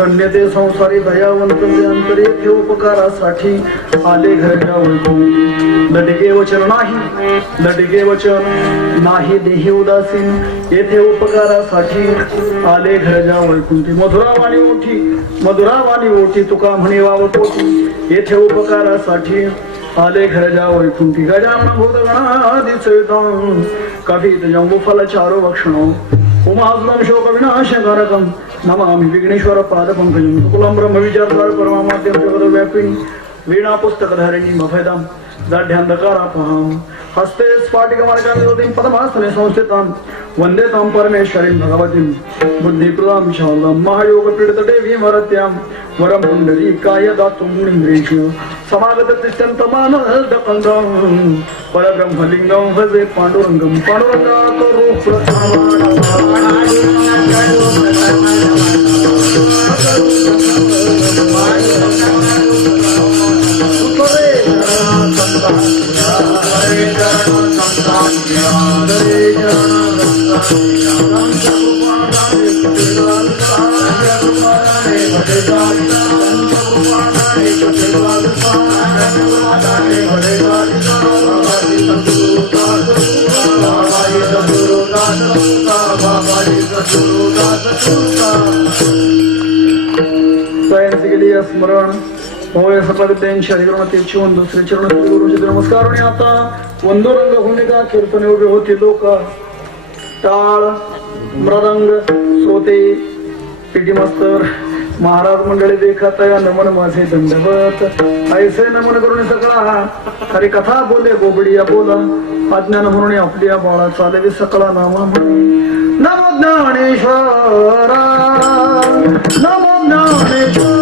धन्य ते संसारी दयावंत अंतरे ते उपकारासाठी आले घरच्या वैकुंठी. लडगे वचन नाही देही उदासीन, येथे उपकारासाठी आले घरच्या वैकुंठी. मधुरावाणी ओठी तुका म्हणे वावटोटी, येथे उपकारासाठी आले घरच्या वैकुंठी. गजानन भूतगणादिसेवितं कपित जंबुफल चारो भक्षणो उमासुतं शोक विनाशकारकं नमामि विघ्नेश्वर पादपंकजं. तुकुलं ब्रह्म विचारसार परमाद्यं जगद्व्यापिनी वीणा पुस्तकधारिणी मफयदां दाढ्यांधकारापहां हस्ते स्फाटिकमार्गां पदमासने संस्थितां वन्दे तां परमेश्वरीं भगवतीं बुद्धिप्रदां शारदां महायोगपीठतटे वरत्यां वरं पुण्डरीकाय दातुं मुनिन्द्रेषु समागततिष्ठन्तमानदकन्दं परब्रह्मलिङ्गं भजे पाण्डुरङ्गं पाण्डुरङ्गातो स्मरण होय सपविद्यांची हरिग्रहणाचे वन दुसरे चरण श्री गुरुचे नमस्कार. आणि आता वंदोरंग भूमिका कीर्तने उभे होते लोक टाळ मृदंग श्रोते पिटी मास्तर महाराज मंडळी देखत या नमन माझे दंडवत ऐसे नमन करून सगळा खरी कथा बोले गोबडिया बोला अज्ञान म्हणून आपल्या बाळा चालवी सकळा नामा म्हणे नमो ज्ञानेश्वरा नमो ज्ञानेश्वरा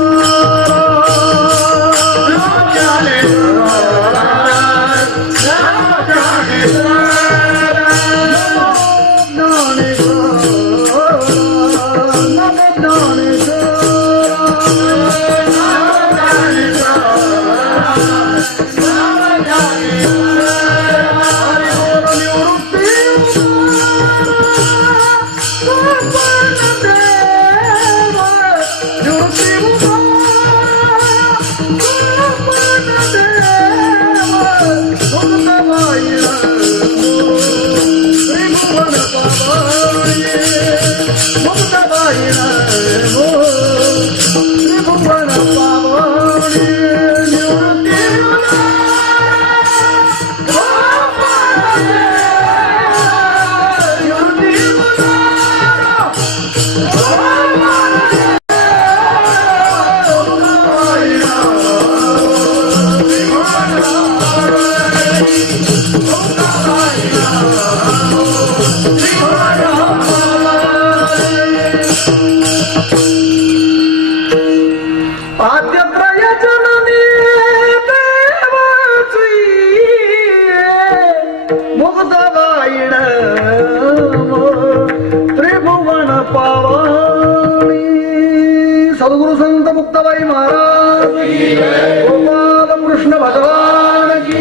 सद्गुरु संत मुक्ताबाई महाराज गोपाल कृष्ण भगवान की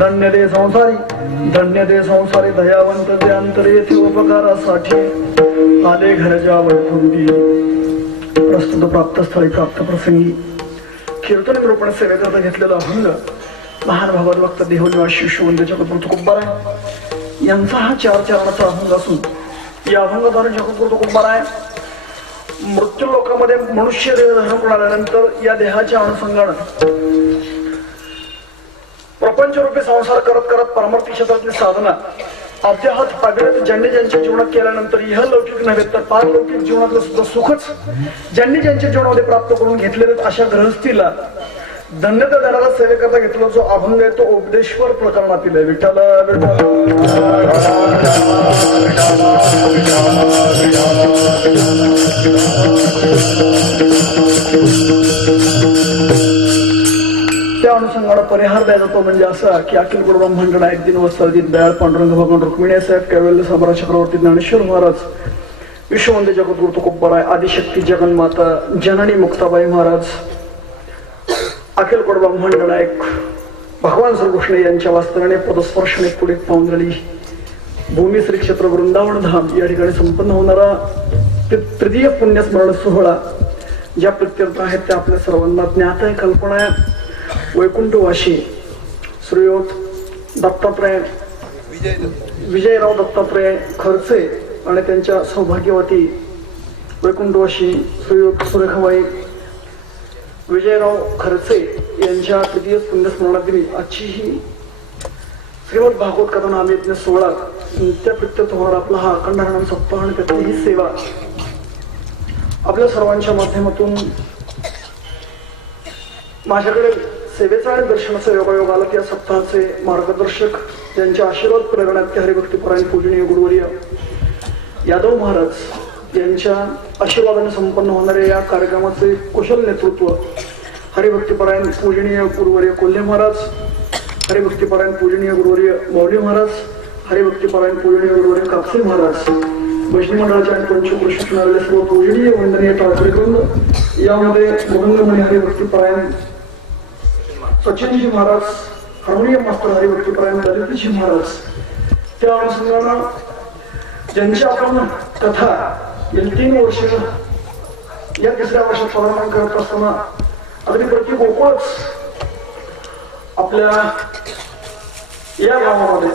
धन्य दे संसारी दयावंत दे अंतर येथे उपकारासाठी आले घरच्या वैकुंठी प्रस्तुत प्राप्त स्थळी प्राप्त प्रसंगी कीर्तन निरूपण सेवेकरता घेतलेला अभंग लहान भागवत वक्त देहनिवासी शिवंत जगद्गुरु तुकोबाराय यांचा हा 4 चरणाचा अभंग असून या अभंगाद्वारे जगद्गुरु तुकोबाराय मृत्यू लोकामध्ये मनुष्य देह धारण करून आल्यानंतर या देहाच्या अनुषंगाने प्रपंचरूपी संसार करत करत परमार्थी क्षेत्रातली साधना अध्यात्म प्रगत ज्यांनी ज्यांच्या जीवनात केल्यानंतर इह लौकिक नव्हे तर पारलौकिक जीवनातलं सुद्धा सुखच ज्यांनी ज्यांच्या जीवनामध्ये प्राप्त करून घेतलेले अशा गृहस्थीला धन्यता देणारा सेवेकरता घेतलेला जो अभंग आहे तो उपदेश्वर प्रकरणातील आहे. विठ्ठल त्या अनुषंगाने परिहार द्यायचा तो म्हणजे असा की अखिल गुरु ब्रह्मांड नायक दिन वत्सलजित दयाळ पांडुरंग भगवान रुक्मिणी साहेब कैवल्य सम्राट चक्रवर्ती ज्ञानेश्वर महाराज विश्ववंदे जगद्गुरु तुकोबाराय आदिशक्ती जगन्माता जननी मुक्ताबाई महाराज अखिल गुरु ब्रह्मांड नायक भगवान श्रीकृष्ण यांच्या वास्तव्याने पदस्पर्शाने पुढे पाहून झाली भूमी श्री क्षेत्र वृंदावन धाम या ठिकाणी संपन्न होणारा तृतीय पुण्यस्मरण सोहळा ज्या प्रत्यर्थ आहेत त्या आपल्या सर्वांना ज्ञात आहे, कल्पना आहे. वैकुंठवाशी श्रीयुत दत्तात्रय विजयराव दत्तात्रय खर्चे आणि त्यांच्या सौभाग्यवती वैकुंठवाशी श्रीयुत सुरेखाबाई विजयराव खर्चे यांच्या तृतीय पुण्यस्मरणादिनी आजची ही श्रीमद भागवत कथा नामयज्ञ सोहळा त्या प्रत्यर्थ होणार आपला हा अखंड हरिनाम सप्ताह आणि त्यातली ही सेवा आपल्या सर्वांच्या माध्यमातून माझ्याकडे सेवेचा आणि दर्शनाचा योगायोग आला. त्या सप्ताहाचे मार्गदर्शक ज्यांच्या आशीर्वाद प्रेरणात हरिभक्तीपरायण पूजनीय गुरुवर्य यादव महाराज यांच्या आशीर्वादाने संपन्न होणाऱ्या या कार्यक्रमाचे कुशल नेतृत्व हरिभक्तीपरायण पूजनीय गुरुवर्य कोल्हे महाराज, हरिभक्तीपरायण पूजनीय गुरुवर्य मौली महाराज, हरिभक्तीपरायण पूजनीय गुरुवर्य कापसे महाराज, भजनी मंडळाच्या आणि पंचकृष्ण सर्व पूजनीय वंदनीय टाळकरीवृंद यामध्ये मुरंगमणी हरिभक्तीपरायण सचिनजी महाराज, हार्मोनियम मास्टर हरिभक्तीपरायण ललितजी महाराज, त्या अनुषंगानं ज्यांची आपण कथा गेली 3 वर्ष या 3ऱ्या वर्षात पारायण करत असताना अगदी प्रति गोकुळच आपल्या या गावामध्ये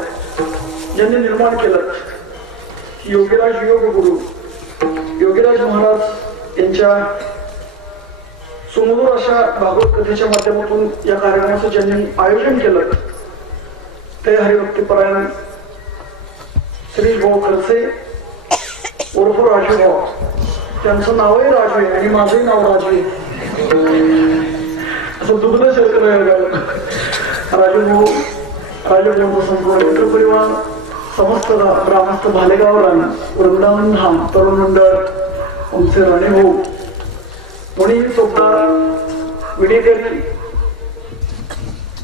ज्यांनी निर्माण केलं योगीराज योग गुरु योगीराज महाराज यांच्या सुमधुर अशा भागवत कथेच्या माध्यमातून या कार्यक्रमाचं ज्यांनी आयोजन केलं ते हरिभक्तीपरायण श्री भाऊ खर्चे उर्फ राजूभाऊ त्यांचं नावही राजू आहे आणि माझंही नाव राजू आहे. असं दुग्ध शर्करा राजू भाऊ संपूर्ण मित्र परिवार समस्त ग्रामस्थ भालेगाव राणा वृंदावन धाम तरुण मंडळ आमचे राणे भाऊ कोणी चौकदार विडेकरी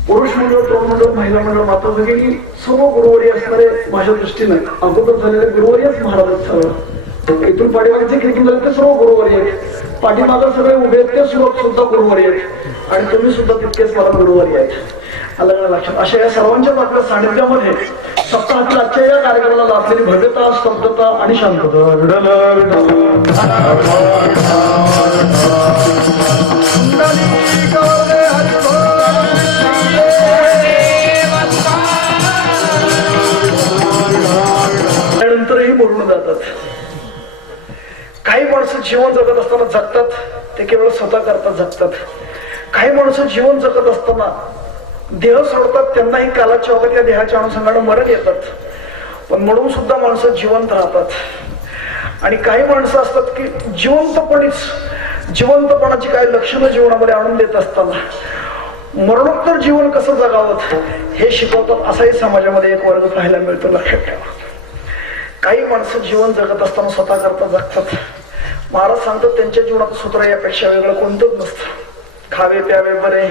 पुरुष मंडळ तरुण मंडळ महिला मंडळ माता भगिनी सर्व गुरुवारी असणारे माझ्या दृष्टीने अगोदर झालेले गुरुवारीच महाराज सगळं इथून पाठीमागचे कीर्तन झाले ते सर्व गुरुवारी आहेत. पाठीमागे सगळे उभे आहेत ते सुद्धा गुरुवारी आहेत आणि तुम्ही सुद्धा तितकेच मला गुरुवारी आहेत. अलग लक्षात अशा या सर्वांच्याच आपल्या सानिध्यामध्ये सप्ताहातील आजच्या या कार्यक्रमाला लाभलेली भव्यता स्तब्धता आणि शांतता त्यानंतरही बोलून जातात. काही माणसं जीवन जगत असताना जगतात ते केवळ स्वतः करता जगतात. काही माणसं जीवन जगत असताना देह सोडतात त्यांनाही कालाच्या ओघात या देहाच्या अनुषंगाने मरण येतात पण म्हणून सुद्धा माणसं जिवंत राहतात. आणि काही माणसं असतात की जिवंतपणाची काही लक्षणं जीवनामध्ये आणून देत असताना मरणोत्तर जीवन कसं जगावं हे शिकवतात. असाही समाजामध्ये एक वर्ग पाहायला मिळतो. लक्षात ठेवा. काही माणसं जीवन जगत असताना स्वतः करता जगतात. महाराज सांगतात त्यांच्या जीवनाचं सूत्र यापेक्षा वेगळं कोणतंच नसतं. खावे प्यावे बरे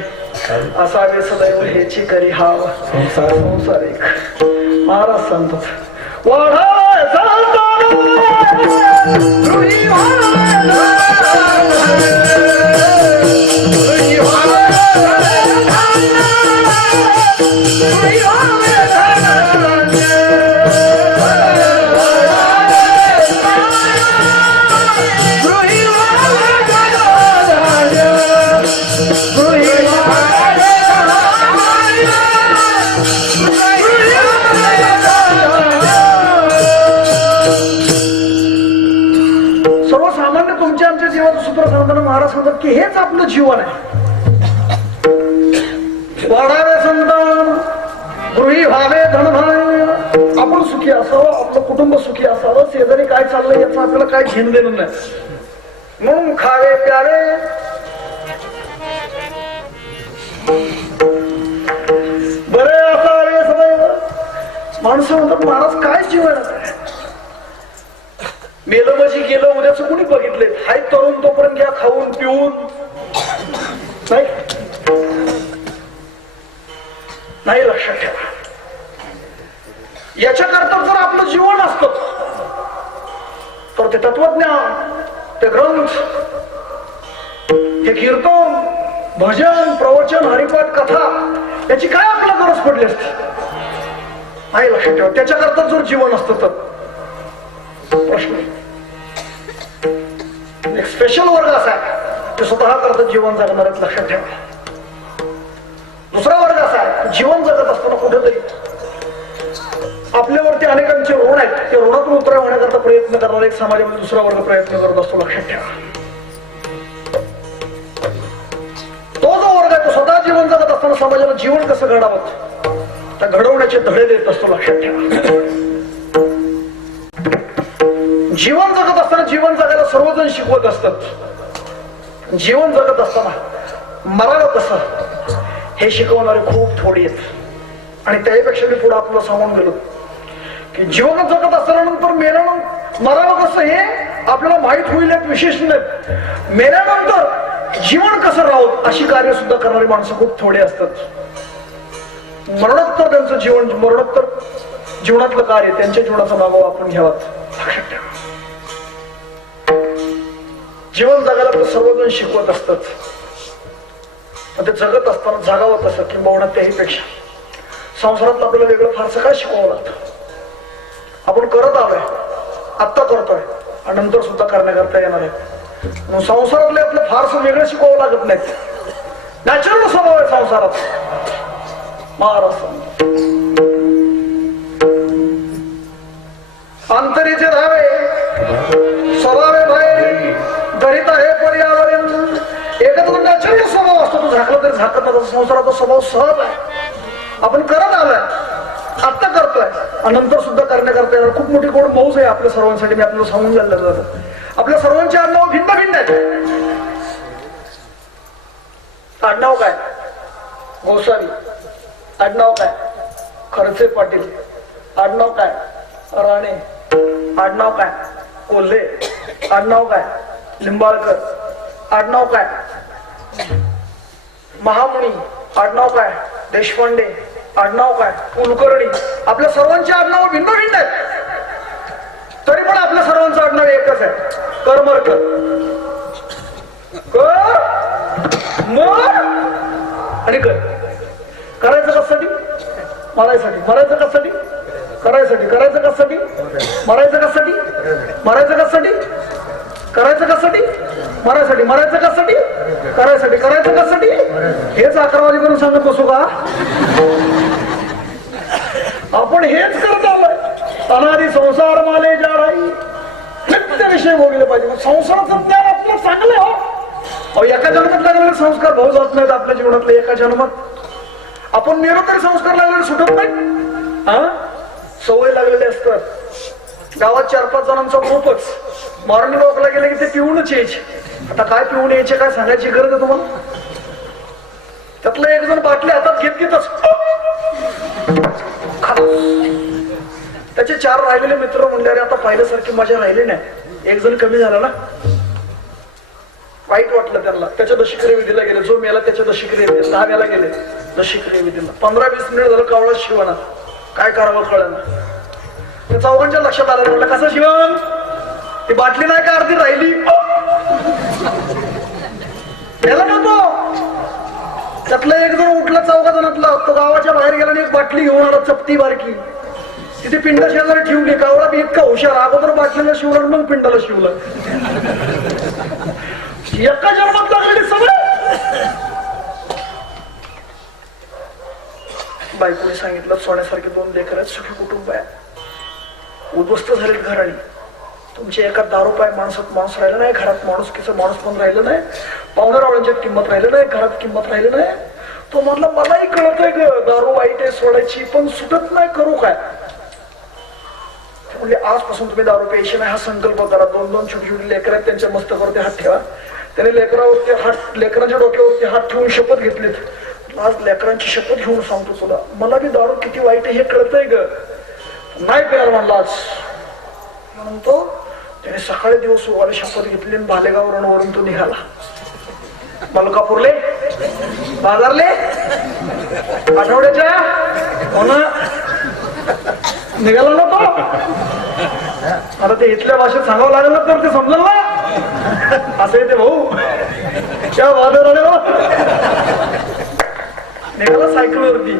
असावे सदैव हेची करी हाव संसारिक. महाराज सांगतात वाढावे महाराज सांगतात की हेच आपलं जीवन आहे. वाढावे संतान गृही व्हावे धनधान्य. आपण सुखी असावं आपलं कुटुंब सुखी असावं शेजारी काय चाललंय याचं आपल्याला काय घेणं देणं नाही म्हणून खावे प्यावे बरे असावे सदैव. माणसं म्हणतात महाराज काय जीवन आहे. मेलं म्हणजे गेलं उद्याच कुणी बघितले. हाय तरुण तोपर्यंत घ्या खाऊन पिऊन नाही. लक्षात ठेवा. याच्याकरता जर आपलं जीवन असतं तर ते तत्वज्ञान ते ग्रंथ हे कीर्तन भजन प्रवचन हरिपाठ कथा याची काय आपल्याला गरज पडली असते. नाही. लक्षात ठेवा. त्याच्याकरता जर जीवन असतं तर प्रश्न एक स्पेशल वर्ग असा आहे ते स्वतः करतात जीवन जगणार. लक्षात ठेवा. दुसरा वर्ग असा आहे जीवन जगत असताना कुठेतरी आपल्यावरती अनेकांचे ऋण आहेत ते ऋणातून उतरा होण्याकरता प्रयत्न करणार एक समाजामध्ये दुसरा वर्ग प्रयत्न करत असतो. लक्षात ठेवा. तो जो वर्ग आहे तो स्वतः जीवन जगत असताना समाजाला जीवन कसं घडावं त्या घडवण्याचे धडे देत असतो. लक्षात ठेवा. जीवन जगत असताना जीवन जगायला सर्वजण शिकवत असतात. जीवन जगत असताना मरावं कसं हे शिकवणारे खूप थोडी आहेत. आणि त्यापेक्षा मी पुढे आपल्याला सांगून गेलो की जीवन जगत असताना मरावं कसं हे आपल्याला माहित होईल एक विशेष नाही. मेल्यानंतर जीवन कसं राहावं अशी कार्य सुद्धा करणारी माणसं खूप थोडी असतात. मरणोत्तर त्यांचं मरणोत्तर जीवनातलं कार्य त्यांच्या जीवनाचा मागोवा आपण घ्यावात. जीवन जगायला तर सर्वजण शिकवत असतात. ते जगत असताना जगावं कसं किंवा त्याहीपेक्षा संसारात आपल्याला वेगळं फारसं काय शिकवावं लागतं. आपण करत आलोय आत्ता करतोय आणि नंतर सुद्धा करण्याकरता येणार आहे. संसारातले आपलं फारसं वेगळं शिकवावं लागत नाही. नॅचरल स्वभाव आहे संसारात. महाराज अंतरीचे धावे स्वभावे भाई गणित आहे पर्यावरण एकत्र नॅचरल स्वभाव असतो. तो झाकला तरी झाकत नाही. संसाराचा स्वभाव सहज आहे. आपण करत आलोय आत्ता करतोय आणि नंतर सुद्धा करण्याकरता खूप मोठी गोड मौज आहे आपल्या सर्वांसाठी. मी आपल्याला सांगून झालं जातं आपल्या सर्वांचे आडनाव भिन्न भिन्न आहेत. आडनाव काय? गोसावी. आडनाव काय? खडसे पाटील. आडनाव काय? राणे. आडनाव काय? कोल्हे. आडनाव काय? लिंबाळकर. आडनाव काय? महामुनी. आडनाव काय? देशपांडे. आडनाव काय? कुलकर्णी. आपल्या सर्वांची आडनाव भिन्न भिन्न आहेत, तरी पण आपल्या सर्वांचं आडनाव एकच आहे, करमरकर. आणि करायचं कशासाठी? मरायसाठी. मरायचं कशासाठी? करायसाठी. करायचं कशासाठी? मरायचं कशासाठी? मरायचं कशासाठी? करायचं कशासाठी? मरायसाठी. मरायचं कशासाठी? करायसाठी. करायचं कशासाठी? हेच 11 वाजेपर्यंत सांगत बसू का? आपण हेच करत आलोय. अनादी संसार माले जा राही, प्रत्येक विषय बोलले पाहिजे. संसाराचं ज्ञान आपलं चांगलं हो. एका जन्मात लागलेले संस्कार भाऊ जात नाहीत आपल्या जीवनातले. एका जन्मात आपण निरंतर संस्कार लागलेले सुटत नाही. सवय लागलेले असतात. गावात 4-5 जणांचा ग्रुपच मॉर्निंग वॉकला गेले की ते पिऊनच यायचे. आता काय पिऊन यायचे काय सांगायची गरज आहे तुम्हाला? त्यातलं एक जण बाटली हातात घेतच त्याचे 4 राहिलेले मित्र म्हणले अरे आता पाहिल्यासारखी मजा राहिली नाही, एक जण कमी झाला ना. वाईट वाटलं त्यांना. त्याच्या दशक्रिया विधीला गेले. जो मेला त्याच्या दशक्रिया विधी 10 वेळा गेले दशक्रिया विधीला. 15-20 मिनिट झालं कावळा शिवणा. काय करावं कळलं. त्या चौघांच्या लक्षात आलं. म्हटलं कसं शिवण? ती बाटली नाही का अर्धी राहिली? गेला ना तो. त्यातलं एक जण उठला 4 जणातला. तो गावाच्या बाहेर गेला आणि एक बाटली घेऊन आला चपटी बारकी. तिथे पिंड शेजारी ठेवली. कावळा बी इतका हुशार, अगोदर बाटलीला शिवला मग पिंडाला शिवला. एका जन्मात लागलेली सगळे. बायकोने सांगितलं सोन्यासारखे 2 लेकर आहेत, सुखी कुटुंब आहे, उद्ध्वस्त झालेत घराणी. तुमच्या एका दारू पाय माणसात माणूस राहिलं नाही, घरात माणुसकीचं माणूस पण राहिलं नाही, पाहुणारावळ्यांच्यात किंमत राहिलं नाही, घरात किंमत राहिलं नाही. तो म्हटला मलाही कळत आहे ग दारू वाईट आहे सोडायची, पण सुटत नाही, करू काय? म्हणजे आजपासून तुम्ही दारू प्यायची नाही हा संकल्प करा. 2-2 छोटी छोटी लेकर आहेत, त्यांच्या मस्तकावरती हात ठेवा. त्याने लेकरांच्या डोक्यावरती हात ठेवून शपथ घेतलीत. आज लेकरांची शपथ घेऊन सांगतो तुला, मला बी दारू किती वाईट आहे हे कळतंय ग, नाही प्यार म्हणला आज. म्हणतो त्याने सकाळी दिवस उगाला शपथ घेतली आणि भालेगाव वरून तो निघाला. मलकापूरले बाजारले आठवड्याच्या निघाला ना तो. आता ते इथल्या भाषेत सांगावं लागेल ना तर ते समजल ना. असं येते भाऊ त्या बाजाराने निघाला सायकलवरती.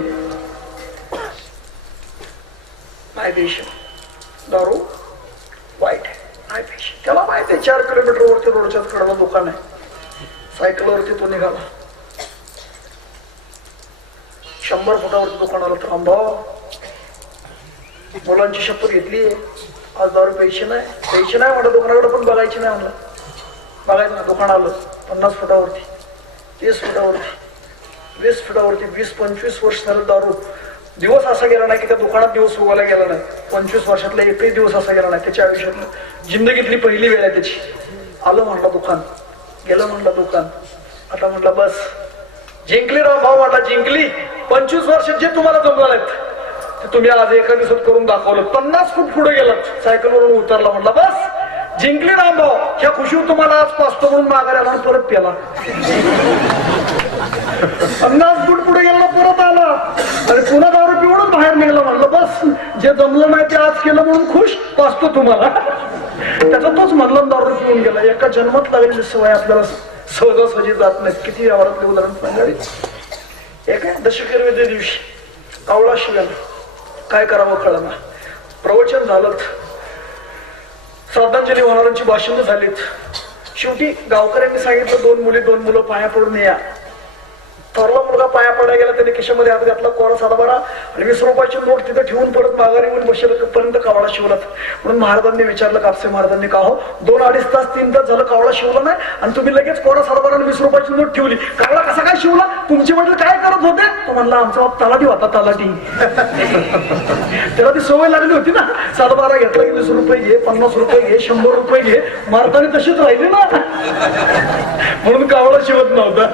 नाही पेश दारू वाईट आहे, नाही पेश. त्याला माहिती आहे 4 किलोमीटरवरती रोडच्याच कडेला दुकान आहे. सायकलवरती तो निघाला. 100 फुटावरती दुकानाला थांबाव. मुलांची शपथ घेतली आज दारू प्यायची नाही म्हणलं. दुकानाकडे पण बघायची नाही म्हणलं. बघायचं ना. दुकान आलं 50 फुटावरती, 30 फुटावरती, 20 फुटावरती. 20-25 वर्ष झालं दारू. दिवस असा गेला नाही की त्या दुकानात दिवस उगायला गेला नाही. 25 वर्षातला एकही दिवस असा गेला नाही त्याच्या आयुष्यातलं. जिंदगीतली पहिली वेळ आहे त्याची. आलं म्हणलं दुकान, गेलं म्हणलं दुकान. आता म्हणलं बस जिंकली राव भाऊ. आता जिंकली. 25 वर्षात जे तुम्हाला जमलं ते तुम्ही आज एका दिवसात करून दाखवलं. 50 फूट पुढे गेलात, सायकलवरून उतरला. म्हणला बस जिंकली राम भाऊ. ह्या खुशीवर तुम्हाला आज पाचतो म्हणून माघारी आला परत पेला. 50 फूट पुढे गेला परत आला आणि पुन्हा दारू पिऊनच बाहेर निघाला. म्हणलं बस जे जमलं नाही ते आज केलं म्हणून खुश पाचतो तुम्हाला. त्याचा तोच मधला दारू पिऊन गेला. एका जन्मात लागलेली सवय आपल्याला सहजासहजी जात नाही. किती व्यवहारातले उदाहरण सांगावी. एका दशकर्वेच्या दिवशी कावळा शिव्याला काय करावं कळना. प्रवचन झालं, श्रद्धांजली होणाऱ्यांची भाषण झालीत. शेवटी गावकऱ्यांनी सांगितलं 2 मुली 2 मुलं पाया पडून या. थोरला मुलगा पाया पडायला गेला, त्याने खिशामध्ये हात घातला, कोरा साधाबारा आणि 20 रुपयाची नोट तिथे ठेवून परत माघारी येऊन बसेल पर्यंत कावळा शिवला. म्हणून महाराजांनी विचारलं, कापसे महाराजांनी, का हो 2-2.5 तास 3 तास झालं कावळा शिवला नाही आणि तुम्ही लगेच कोरा साधाबारा 20 रुपयाची नोट ठेवली, कावळा कसा काय शिवला? तुमचे वडील काय करत होते? तो म्हणला, आमचा बाप तलाठी होता, तलाठी. त्याला ती सवय लागली होती ना, साधाबारा घेतला की 20 रुपये घे, 50 रुपये घे, 100 रुपये घे. मारताना तशीच राहिली ना, म्हणून कावळा शिवत नव्हता.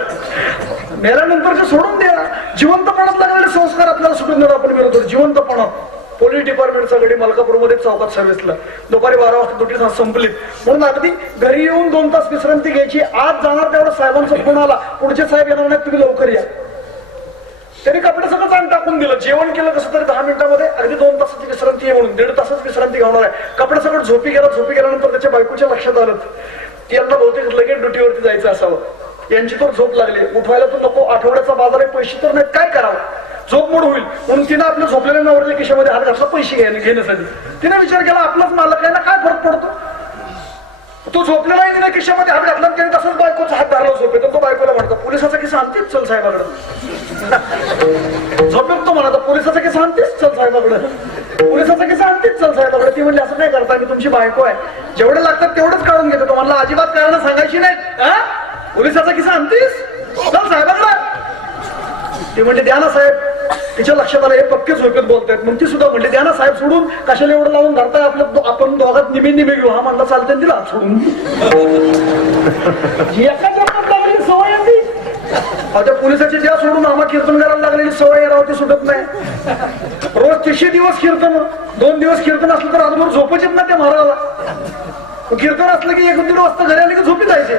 मेल्यानंतरचे सोडून द्या, जिवंतपणात लागलेले संस्कार आपल्याला सोडून द्या. आपण मिळतो जिवंतपणात. पोलीस डिपार्टमेंटचा गडी मलकापूरमध्ये चौकात सर्व्हिसला, दुपारी 12 वाजता ड्युटी संपली म्हणून अगदी घरी येऊन 2 तास विश्रांती घ्यायची. आज जाणार तेवढं साहेबांचा फोन आला, पुढचे साहेब येणार नाहीत, तुम्ही लवकर या. त्यांनी कपडे सगळं चांग टाकून दिलं, जेवण केलं कसं तरी 10 मिनिटांमध्ये, अगदी 2 तासाची विश्रांती आहे म्हणून 1.5 तासाची विश्रांती घालणार आहे. कपडे सगळं झोपी गेल्यानंतर त्याच्या बायकोच्या लक्षात आलं की यांना बहुतेक लगेच ड्युटीवरती जायचं असावं. यांची तर झोप लागली, उठवायला तर नको, आठवड्याचा बाजार आहे, पैसे तर नाही, काय करावं, झोप मोड होईल. म्हणून तिनं आपल्या झोपलेल्या नवऱ्याच्या खिशामध्ये हात घातला पैसे घेण्यासाठी. तिने विचार केला, आपलाच मालक आहे ना, काय फरक पडतो. तो झोपलेला आहे, तिने खिशामध्ये हात घातला, त्याने तसंच बायकोचा हात धरला झोपेत. तो बायकोला म्हणतो, पोलिसाचा किस्सा आणतेच, चल साहेबाकडे. झोपेत तो म्हणा, पोलिसाचा किस्सा आणतेच, चल साहेबाकडे. पोलिसाचा किस्सा आणतेच, चल साहेबाकडे. ती म्हणजे, असं नाही करता, मी तुमची बायको आहे, जेवढे लागतात तेवढंच काढून घेतो. तो म्हणला, अजिबात कारण सांगायची नाही. पोलिसाचा किस्सा आणतीस, चल साहेबाकडे. ती म्हणजे, द्या ना साहेब. तिच्या लक्षात आलं हे पक्के झोपेत बोलतायत, मग ती सुद्धा म्हणली, द्या ना साहेब सोडून, कशाला एवढं लावून धरताय, आपलं आपण दोघात निमी घेऊ. हा म्हणला, चालते दिला सोडून. लागलेली सवय आहे ती. आता पोलिसाची ज्या सोडून आम्हा कीर्तन करायला लागलेली सवय राहते, सुटत नाही. रोज 300 दिवस कीर्तन, 2 दिवस कीर्तन असलं तर आजवर झोपच येत ना त्या महाराजाला. कीर्तन असलं की 1-1.5 वाजता घरी आले की झोपी जायचे.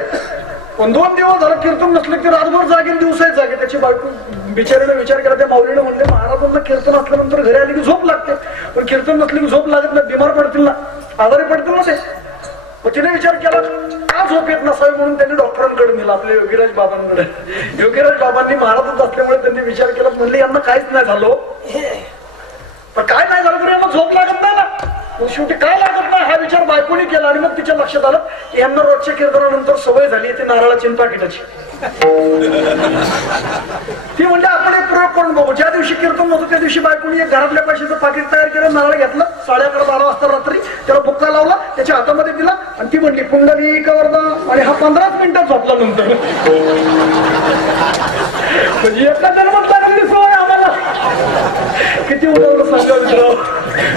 पण 2 दिवस झालं कीर्तन नसलं की रातभर जागे, दिवसाच जागे. त्याची बायको बिचारीने विचार केला, त्या माऊलीने म्हणले, महाराजांना कीर्तन असल्यानंतर घरी आली की झोप लागते, पण कीर्तन नसली की झोप लागत नाही, बिमार पडतील ना, आजारी पडतील ना ते. मग तिने विचार केला, का झोप येत नसावी, म्हणून त्यांनी डॉक्टरांकडे नेलं, आपल्या योगीराज बाबांकडे. योगीराज बाबांनी महाराजच असल्यामुळे त्यांनी विचार केला, म्हणले यांना काहीच नाही झालं, पण काय नाही झालं तरी यांना झोप लागत नाही ना. शेवटी काय लागत नाही हा विचार बायकोनी केला. आणि मग तिच्या लक्षात आलं की यांना रोजच्या कीर्तनानंतर सवय झाली ती नारळाची पाकिटाची. ती म्हणजे आपण एक प्रयोग करून बघू. ज्या दिवशी कीर्तन नव्हतं त्या दिवशी बायकोनी एक घरातल्या पैशाचं पाकिट तयार केलं, नारळ घेतलं, 11:30-12 वाजता रात्री त्याला बुक्का लावला, त्याच्या हातामध्ये दिला आणि ती म्हणली, पुंडलिक वरदा. आणि हा 15 मिनिटात झोपला नंतर. म्हणजे एका जन्मात लागली सवय आम्हाला. किती उदाहरण सांगा मित्र,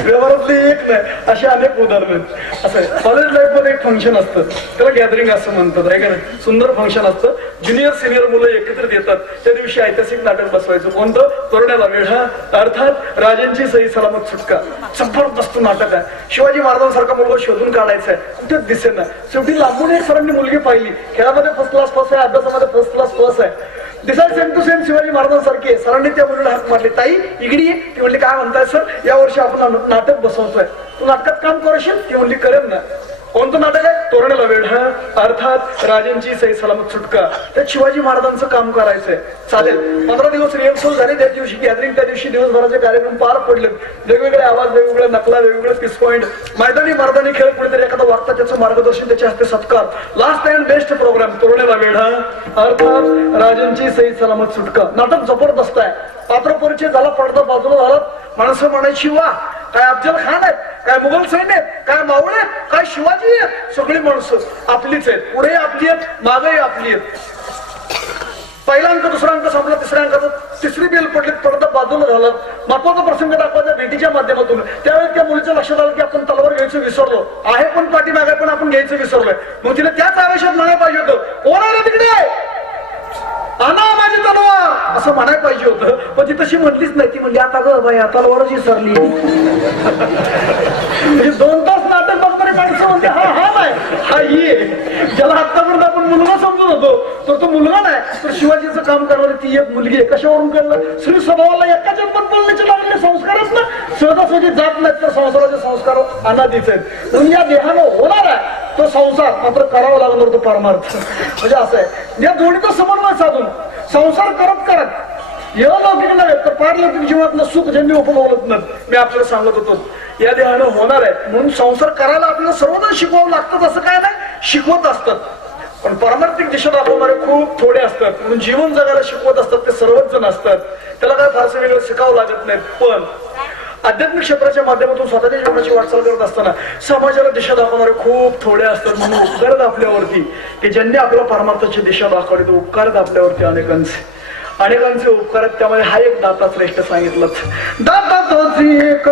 व्यवहारातली एक नाही, अशी अनेक उदाहरण. असं कॉलेज लाईफ मध्ये एक फंक्शन असतं, त्याला गॅदरिंग असं म्हणतात, आहे का नाही. सुंदर फंक्शन असतं, ज्युनियर सिनियर मुलं एकत्रित येतात. त्या दिवशी ऐतिहासिक नाटक बसवायचं. कोणतं? तोरण्याला वेढा, अर्थात राजांची सही सलामत सुटका. जबरदस्त नाटक आहे. शिवाजी महाराजांसारखा मुलगा शोधून काढायचा आहे, कुठेच दिसेना. शेवटी लांबून एक सरांनी मुलगी पाहिली, खेळामध्ये फर्स्ट क्लास फर्स्ट आहे, अभ्यासामध्ये फर्स्ट क्लास फर्स्ट आहे, दिसायला सेम टू सेम शिवाजी महाराजांसारखी आहे. सरांनी त्या मुलीला हात मारले, ताई इकडे. ती म्हणली, काय म्हणताय सर, या वर्षी आपण नाटक बसवतोय, तू नाटकात काम करशील? ती म्हणली, करेन ना. कोणतं नाटक आहे? तोरण्याला वेढा, अर्थात राजांची सही सलामत सुटका. त्यात शिवाजी महाराजांचं काम करायचंय. चालेल. 15 दिवस रिहर्सल झाली, त्या दिवशी गॅदरिंग, त्या दिवशी दिवसभराचे कार्यक्रम पार पडले. वेगवेगळे आवाज, वेगवेगळे नकला, वेगवेगळे पिस पॉइंट, मैदानी मार्गाने खेळ, कुठेतरी एखादा वागता त्याचं मार्गदर्शन, त्याच्या हस्ते सत्कार. लास्ट अँड बेस्ट प्रोग्राम, तोरण्याला वेढा, अर्थात राजांची सही सलामत सुटका. नाटक जबरदस्त आहे. पात्र परिचय झाला, पडदा बाजूला झाला, माणसं म्हणायची, वा काय अफजल खान आहेत, काय मुघल सैन्य आहेत, काय मावळे, काय शिवाजी आहेत, सगळी माणसं आपलीच आहेत. पुढे आपली आहेत, मागे आपली आहेत. पहिला अंक, दुसरा अंक संपला, तिसऱ्या अंकाचा तिसरी बेल पडली, पडदा बाजूला झाला. महत्वाचा प्रसंग दाखवायचा भेटीच्या माध्यमातून. त्यावेळेस त्या मुलीच्या लक्षात आलं की आपण तलवार घ्यायचं विसरलो आहे, पण पाठीमागे पण आपण घ्यायचं विसरलोय. मग तिने त्याच आवेशात म्हणायला पाहिजे होतं, कोण आहे तिकडे, आणा माझी तलवार, असं म्हणायला पाहिजे होतं. पण ती तशी म्हणलीच नाही. ती म्हणली, आता ग बाई तलवारच विसरली. म्हणजे 2 तास नाटक बघणारी माणसं म्हणते, हा हा नाही, हा ये. ज्याला आतापर्यंत आपण मुलगा समजत होतो, तर तो मुलगा नाही, तर शिवाजीचं काम करणारी ती एक मुलगी आहे. कशावरून कळलं? श्री स्वभावाला एका जन्मात बोलण्याचे लागलेले संस्कारच ना सहजासहजी जात नाहीत, तर संसाराचे संस्कार अनादीच आहेत. म्हणून या देहानं होणार आहे तो संसार, मात्र करावा लागणार तो परमार्थ. म्हणजे असं आहे, या दोन्हीचा समन्वय साधून संसार करत लौकिक नव्हे तर पारलौकिक जीवनातलं सुख ज्यांनी उपभोगलं नाही, मी आपल्याला सांगत होतो, या देहानं होणार आहे. म्हणून संसार करायला आपल्याला सर्वजण शिकवावं लागतं, असं काय नाही, शिकवत असतात. पण पारमार्थिक दिशा दाखवणारे खूप थोडे असतात. म्हणून जीवन जगायला शिकवत असतात ते सर्वच जण असतात. त्याला काय फारसं वेगळं शिकावं लागत नाही. पण आध्यात्मिक क्षेत्राच्या माध्यमातून स्वतःच्या जीवनाची वाटचाल करत असताना समाजाला दिशा दाखवणारे खूप थोडे असतात. म्हणून उपकार आपल्यावरती की ज्यांनी आपल्याला परमार्थाची दिशा दाखवली तो उपकार आपल्यावरती अनेकांचे उपकार आहेत. त्यामध्ये हा एक दाता श्रेष्ठ सांगितलं. दाता तोची एक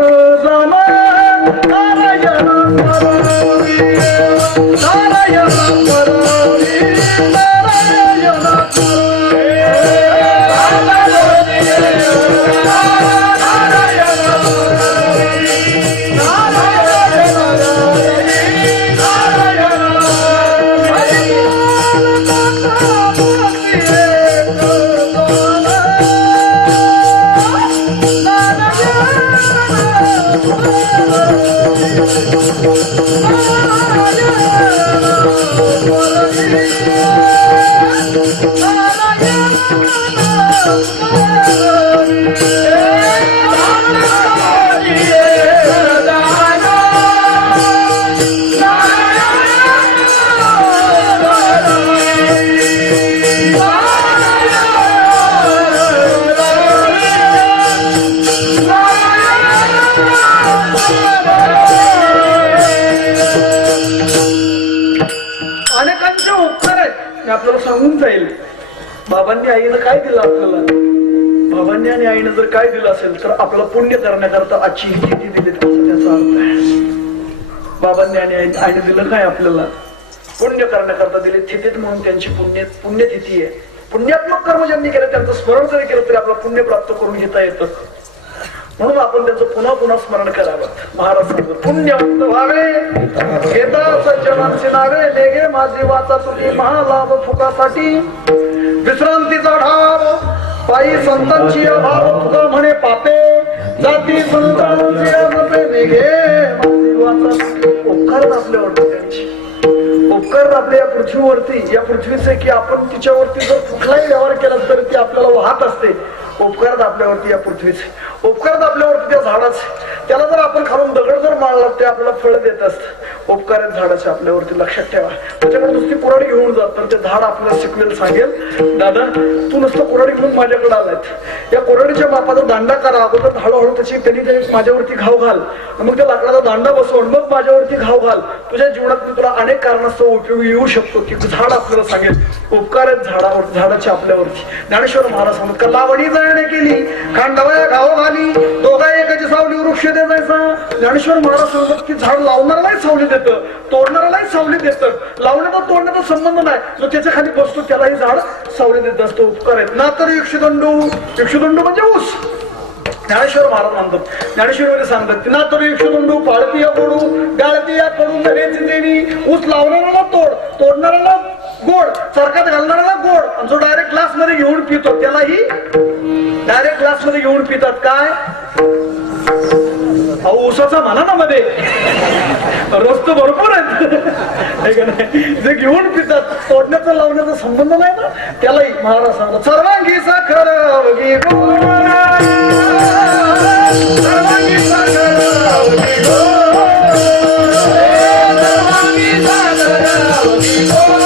आपल्याला सांगून जाईल. बाबांनी आईनं काय दिलं आपल्याला, बाबांनी आणि आईनं जर काय दिलं असेल तर आपल्याला पुण्य करण्याकरता आजची ही तिथी दिली त्याचा अर्थ आहे. बाबांनी आणि आईनं दिलं काय आपल्याला, पुण्य करण्याकरता दिले तिथीत म्हणून त्यांची पुण्यतिथी आहे. पुण्यात्मक कर्म ज्यांनी केलं त्यांचं स्मरण जरी केलं तरी आपलं पुण्य प्राप्त करून घेता येतं. म्हणून आपण त्यांचं पुन्हा पुन्हा स्मरण करावं. महाराज सांगतो पुण्यवंत व्हावे घेता सज्जनांचे नावे लेगे माझी वाचा तुझी महालाभ फुकासाठी विश्रांतीचा ढाव पायी संतांची अभाव तुका म्हणे पापे जाती संतांचे निघे माझी वाचा. उपकार आपल्यावरती त्यांची उपकार आपल्या या पृथ्वीवरती या पृथ्वीचे की आपण तिच्यावरती जर कुठलाही व्यवहार केला तर ती आपल्याला वाहत असते. उपकार आपल्यावरती या पृथ्वीचे, उपकार आपल्यावरती त्या झाडाचे. त्याला जर आपण खालून दगड जर मारला ते आपल्याला फळ देत असत. उपकार झाडाचे आपल्यावरती लक्षात ठेवा. त्याच्याकडे नुसती कुऱ्हाडी घेऊन जात तर ते झाड आपल्याला शिकवेल, सांगेल दादा तू नुसतं कुऱ्हाडी घेऊन माझ्याकडे आलाय, या कुऱ्हाडीच्या मापाचा दांडा करा, अगोदर हळूहळू त्याची माझ्यावरती घाव घाल, मग त्या लाकडाचा दांडा बसवून मग माझ्यावरती घाव घाल. तुझ्या जीवनात मी तुला अनेक कारणास्तव उपयोगी येऊ शकतो की झाड आपल्याला सांगेल. उपकार आहेत झाडावर झाडाचे आपल्यावरती. ज्ञानेश्वर महाराज सांगतात का लावणी जळणे केली खांडवया घाव घाली दोघा एकाची सावली वृक्ष दे जायचा. ज्ञानेश्वर महाराज सांगतात की झाड लावणाऱ्यालाही सावली देतं, तोडणाऱ्यालाही सावली देतं. लावण्याचा तोडण्याचा संबंध नाही, जो त्याच्या खाली बसतो त्यालाही झाड सावली देत असतो. उपकार आहेत ना. तर इक्षुदंडू म्हणजे ऊस. ज्ञानेश्वर महाराज म्हणतात, ज्ञानेश्वर मध्ये सांगतात ना तर इक्षुदंडू पाळती या गोडू गाळती या कडू नरेची देणी. ऊस लावणाऱ्याला तोडणाऱ्याला गोड, चरकात घालणाऱ्याला गोड, आणि जो डायरेक्ट ग्लास मध्ये घेऊन पितो त्यालाही डायरेक्ट ग्लास मध्ये घेऊन पितात. काय ऊसाचा म्हणा ना मध्ये रस्त भरपूर आहेत जे घेऊन पितात. तोडण्याचा लावण्याचा संबंध नाही ना, त्यालाही महाराज सांगतात सर्वांगी साखर अवघी गोड, सर्वांगी साखर अवघी गोड, सर्वांगी साखर अवघी गोड.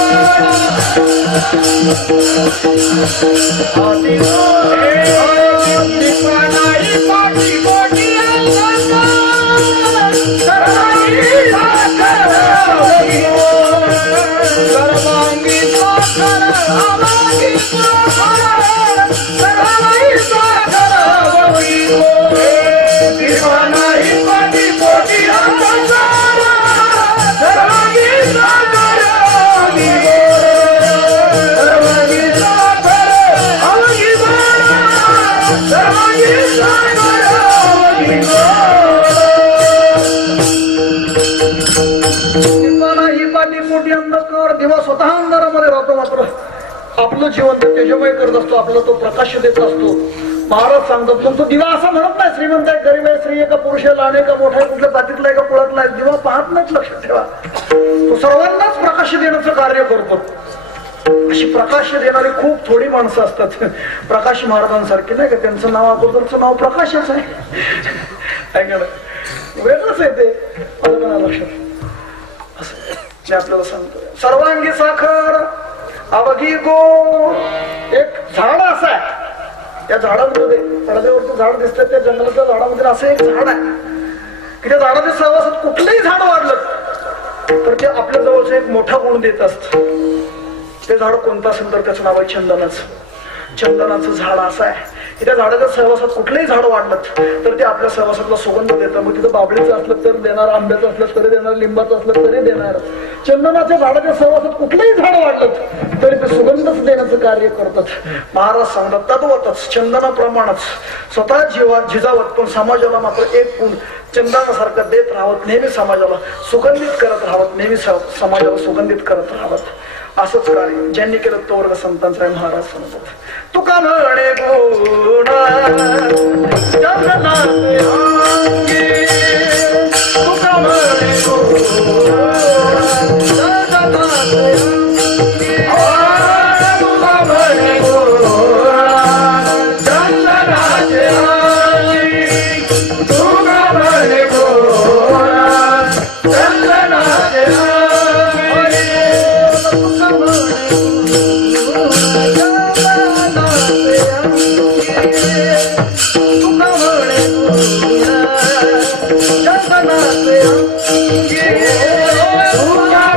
दिवा स्वतः अंधारामध्ये राहतो, मात्र आपलं जीवन तेजमय करत असतो, आपल्याला तो प्रकाश देत असतो. महाराज सांगतात तुमचा दिवा असा म्हणत नाही श्रीमंत आहे गरीब आहे, स्त्री आहे का पुरुष आहे, लहान आहे का मोठा आहे, कुठल्या जातीतला आहे का कुळातला आहे, दिवा पाहत नाहीत. लक्षात ठेवा तो सर्वांनाच प्रकाश देण्याचं कार्य करतो. अशी प्रकाश देणारी खूप थोडी माणसं असतात. प्रकाश महाराजांसारखी नाही का, त्यांचं नाव अगोदरचं नाव प्रकाशच आहे, वेगळंच आहे ते. लक्षात मी आपल्याला सांगतोय. सर्वांगी साखर अवघी गोड. एक झाड असं आहे, त्या झाडामध्ये पडद्यावरचं झाड दिसतंय, त्या जंगलाच्या झाडामध्ये असं एक झाड आहे की त्या झाडाच्या सहवासात कुठलंही झाड वाढलं तर ते आपल्या जवळचं एक मोठा गुण देत असत. ते झाड कोणतं असेल तर त्याचं नाव आहे चंदनाचं. चंदनाचं झाड असं आहे की त्या झाडाच्या सहवासात कुठलंही झाड वाढलं तर ते आपल्या सहवासातला सुगंध देतं. मग तिथं बाबळीचं असलं तर देणार, आंब्याचं असलं तरी देणार, लिंबाचं असलं तरी देणार. चंदनाच्या झाडाच्या सहवासात कुठलंही झाड वाढलं तरी ते सुगंधच देण्याचं कार्य करतात. महाराज सांगतात तद्वतच चंदनाप्रमाणच स्वतः जीवात झिजावत पण समाजाला मात्र एक गुण चंदनासारखं देत राहत, नेहमी समाजाला सुगंधित करत राहत, नेहमी समाजाला सुगंधित करत राहत. असंच कार्य ज्यांनी केलं तो वर्ग संतांचा आहे. महाराज सांगतात तुका म्हणे गुणा चंदनाचे अंगी, तुका म्हणे गुणा चंदनाचे अंगी, तुका म्हणे गुणा चंदनाचे अंगी, तुका म्हणे गुणा चंदनाचे अंगी, तुका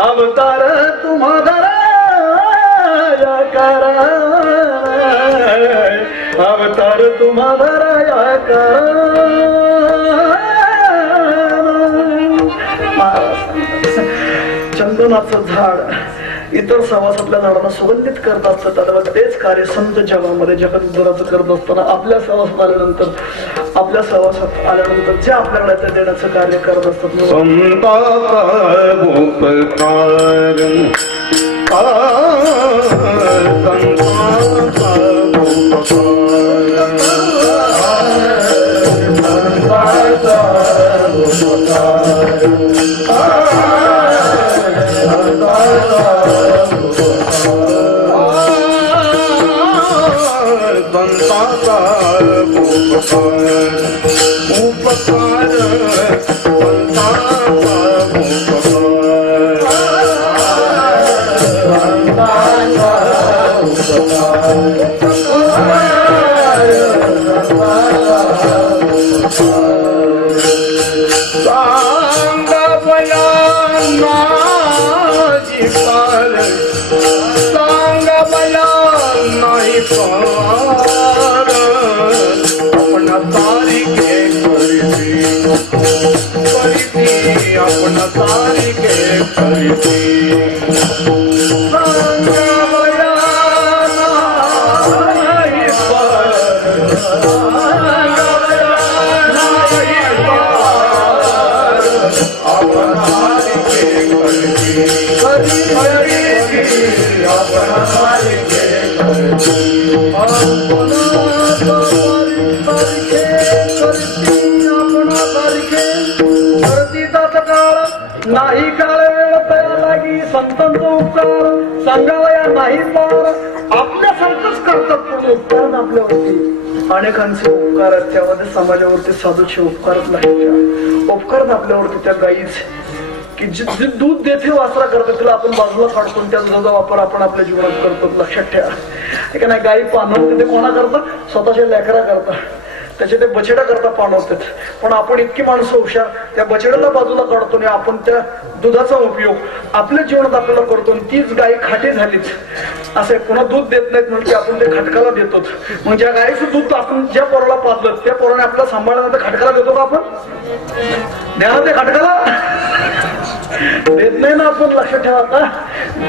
अवतार तुम्हारा अवतार तुम्हारा चंदनाचं झाड इतर सवासातल्या झाडांना सुगंधित करत असतात. त्याला तेच कार्य संत जगामध्ये जगदुराचं करत असताना आपल्या सहवासात आल्यानंतर जे आपल्याकडे ते देण्याचं कार्य करत असतात. नाही काळ वेळ तया लागी संतांचा उपकार सांगावया नाही पार आपल्यासारखंच करतात पण उपकार आपल्यावरती अनेकांचे उपकार आहेत. त्यामध्ये समाजावरती साधूचे उपकारच नाही. उपकार आपल्यावरती त्या गाईचे की जे दूध देते वासरा करतात तिला आपण बाजूला काढतो त्या दुधाचा वापर आपण आपल्या जीवनात करतो. लक्षात ठेवा का नाही. गाई पाणवते ते कोणा करतात? स्वतःच्या लेकरा करतात. त्याचे ते बछडा करता पाणवतात. पण आपण इतकी माणसं हुशार त्या बछड्याला बाजूला काढतो आणि आपण त्या दुधाचा उपयोग आपल्या जीवनात आपल्याला करतो. तीच गाय खाटी झालीच असं पुन्हा दूध देत नाहीत म्हणजे आपण ते खटकाला देतो. मग ज्या गायीचं दूध आपण ज्या पोराला पाजलं त्या पोराने आपला सांभाळण्याचा खटकाला देतो का आपण? द्या ते खटकाला देत नाही ना आपण. लक्षात ठेवा का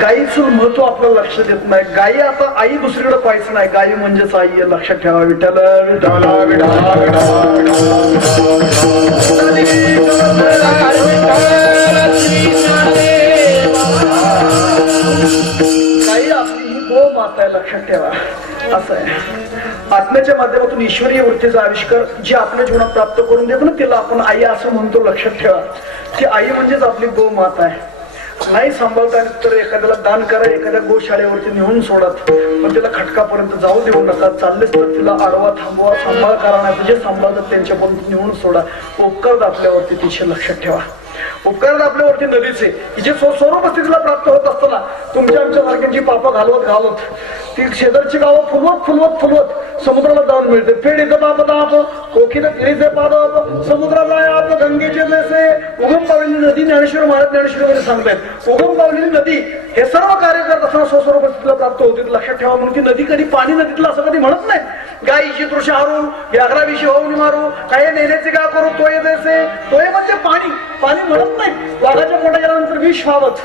गायीचं महत्व आपल्याला लक्ष देत नाही. गायी आता आई दुसरीकडे पाहायचं नाही. गायी म्हणजेच आई आहे. लक्षात ठेवा. विठ्ठल विठ्ठल गायी आपली ही गो माता आहे. लक्षात ठेवा असं आहे. आत्म्याच्या माध्यमातून ईश्वरीय वृत्तीचा आविष्कार जे आपल्या जीवनात प्राप्त करून देतो ना तिला आपण आई असं म्हणतो. लक्षात ठेवा ती आई म्हणजेच आपली गो माता आहे. नाही सांभाळता तर एखाद्याला दान करा. एखाद्या गोशाळेवरती नेऊन सोडत पण तिला खटकापर्यंत जाऊ देऊ नका. चाललेच तर तिला आडवा थांबवा सांभाळ करा. नाही जे सांभाळतात त्यांच्यापर्यंत नेऊन सोडा. उपकार आपल्यावरती तिचे. लक्षात ठेवा उपकार आपल्यावरती नदीचे की जे स्वरूप स्थितीला प्राप्त होत असताना तुमच्या आमच्या सारख्यांची पापं घालवत ती शेजारची गावं फुलवत समुद्राला जाऊन मिळते. फेड इथं पाप ताप कोखीनं फिरीचे पादप समुद्राला आप गंगेचे जैसे उगम पावलेली नदी. ज्ञानेश्वर महाराज ज्ञानेश्वरीमध्ये सांगतायत उगम पावलेली नदी हे सर्व कार्य करत असताना स्वस्वरूप स्थितीला प्राप्त होते. लक्षात ठेवा म्हणून ती नदी कधी पाणी नदीतलं असं कधी म्हणत नाही. गायीची तृषा हरू व्याघ्राविषयी होऊन मारू काय नेण्याचे का करू तोय जैसे तोय म्हणजे पाणी म्हणत नाही. वाघाच्या पोटात गेल्यानंतर विष व्हावत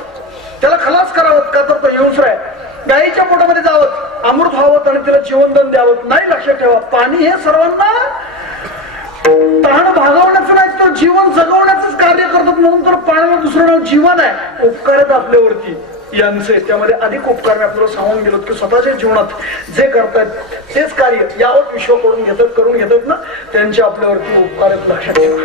त्याला खलास करावत का तर तो हिंस्र आहे. गायीच्या पोटामध्ये जावत अमृत व्हावत आणि तिला जीवनदान द्यावत नाही. लक्षात ठेवा पाणी हे सर्वांना तहान भागवण्याचं नाही तर जीवन जगवण्याचंच कार्य करतात. म्हणून तर पाण्याला दुसरं नाव जीवन आहे. उपकार आहेत आपल्यावरती. यांचे त्यामध्ये अधिक उपकार मी आपल्याला सांगून गेलो की स्वतःच्या जीवनात जे करतायत तेच कार्य यावत विश्व करून घेतात ना, त्यांचे आपल्यावरती उपकार आहेत, लक्षात ठेवा.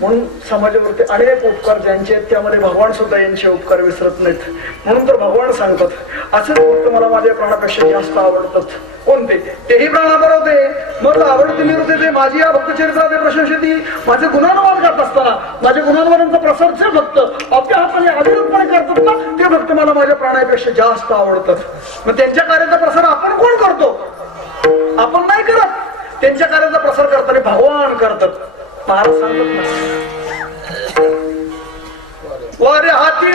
म्हणून समाजावरती अनेक उपकार ज्यांचे आहेत त्यामध्ये भगवान सुद्धा यांचे उपकार विसरत नाहीत. म्हणून तर भगवान सांगतात असेच भक्त मला माझ्या प्राणापेक्षा जास्त आवडतात. कोणते? तेही प्राणावर होते मग आवडते निवृत्ती ते माझी या भक्तचरित्राचे प्रशंसती. माझे गुणानुमान करत असताना माझ्या गुणानुमानांचा प्रसार जे भक्त आपल्या हाताने अविरतपणे करतात ना, ते भक्त मला माझ्या प्राणापेक्षा जास्त आवडतात. मग त्यांच्या कार्याचा प्रसार आपण कोण करतो? आपण नाही करत. त्यांच्या कार्याचा प्रसार करताना भगवान करतात. महाराज सांगतात ना, वारे हाती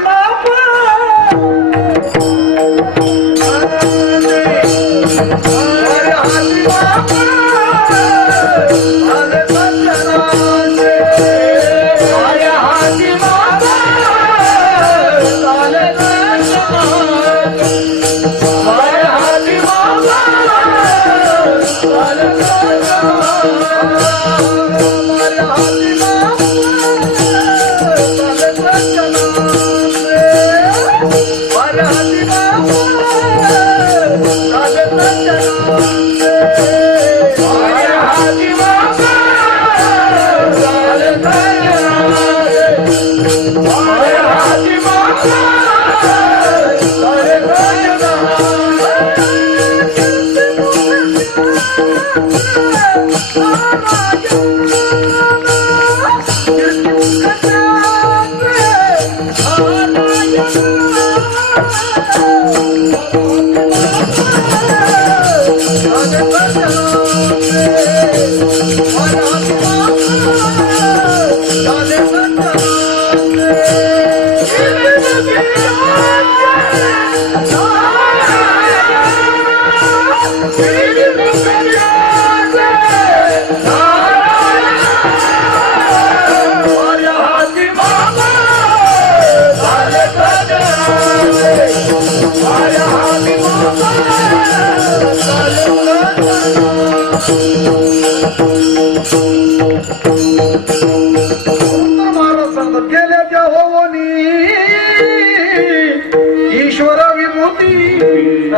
ईश्वर विभूती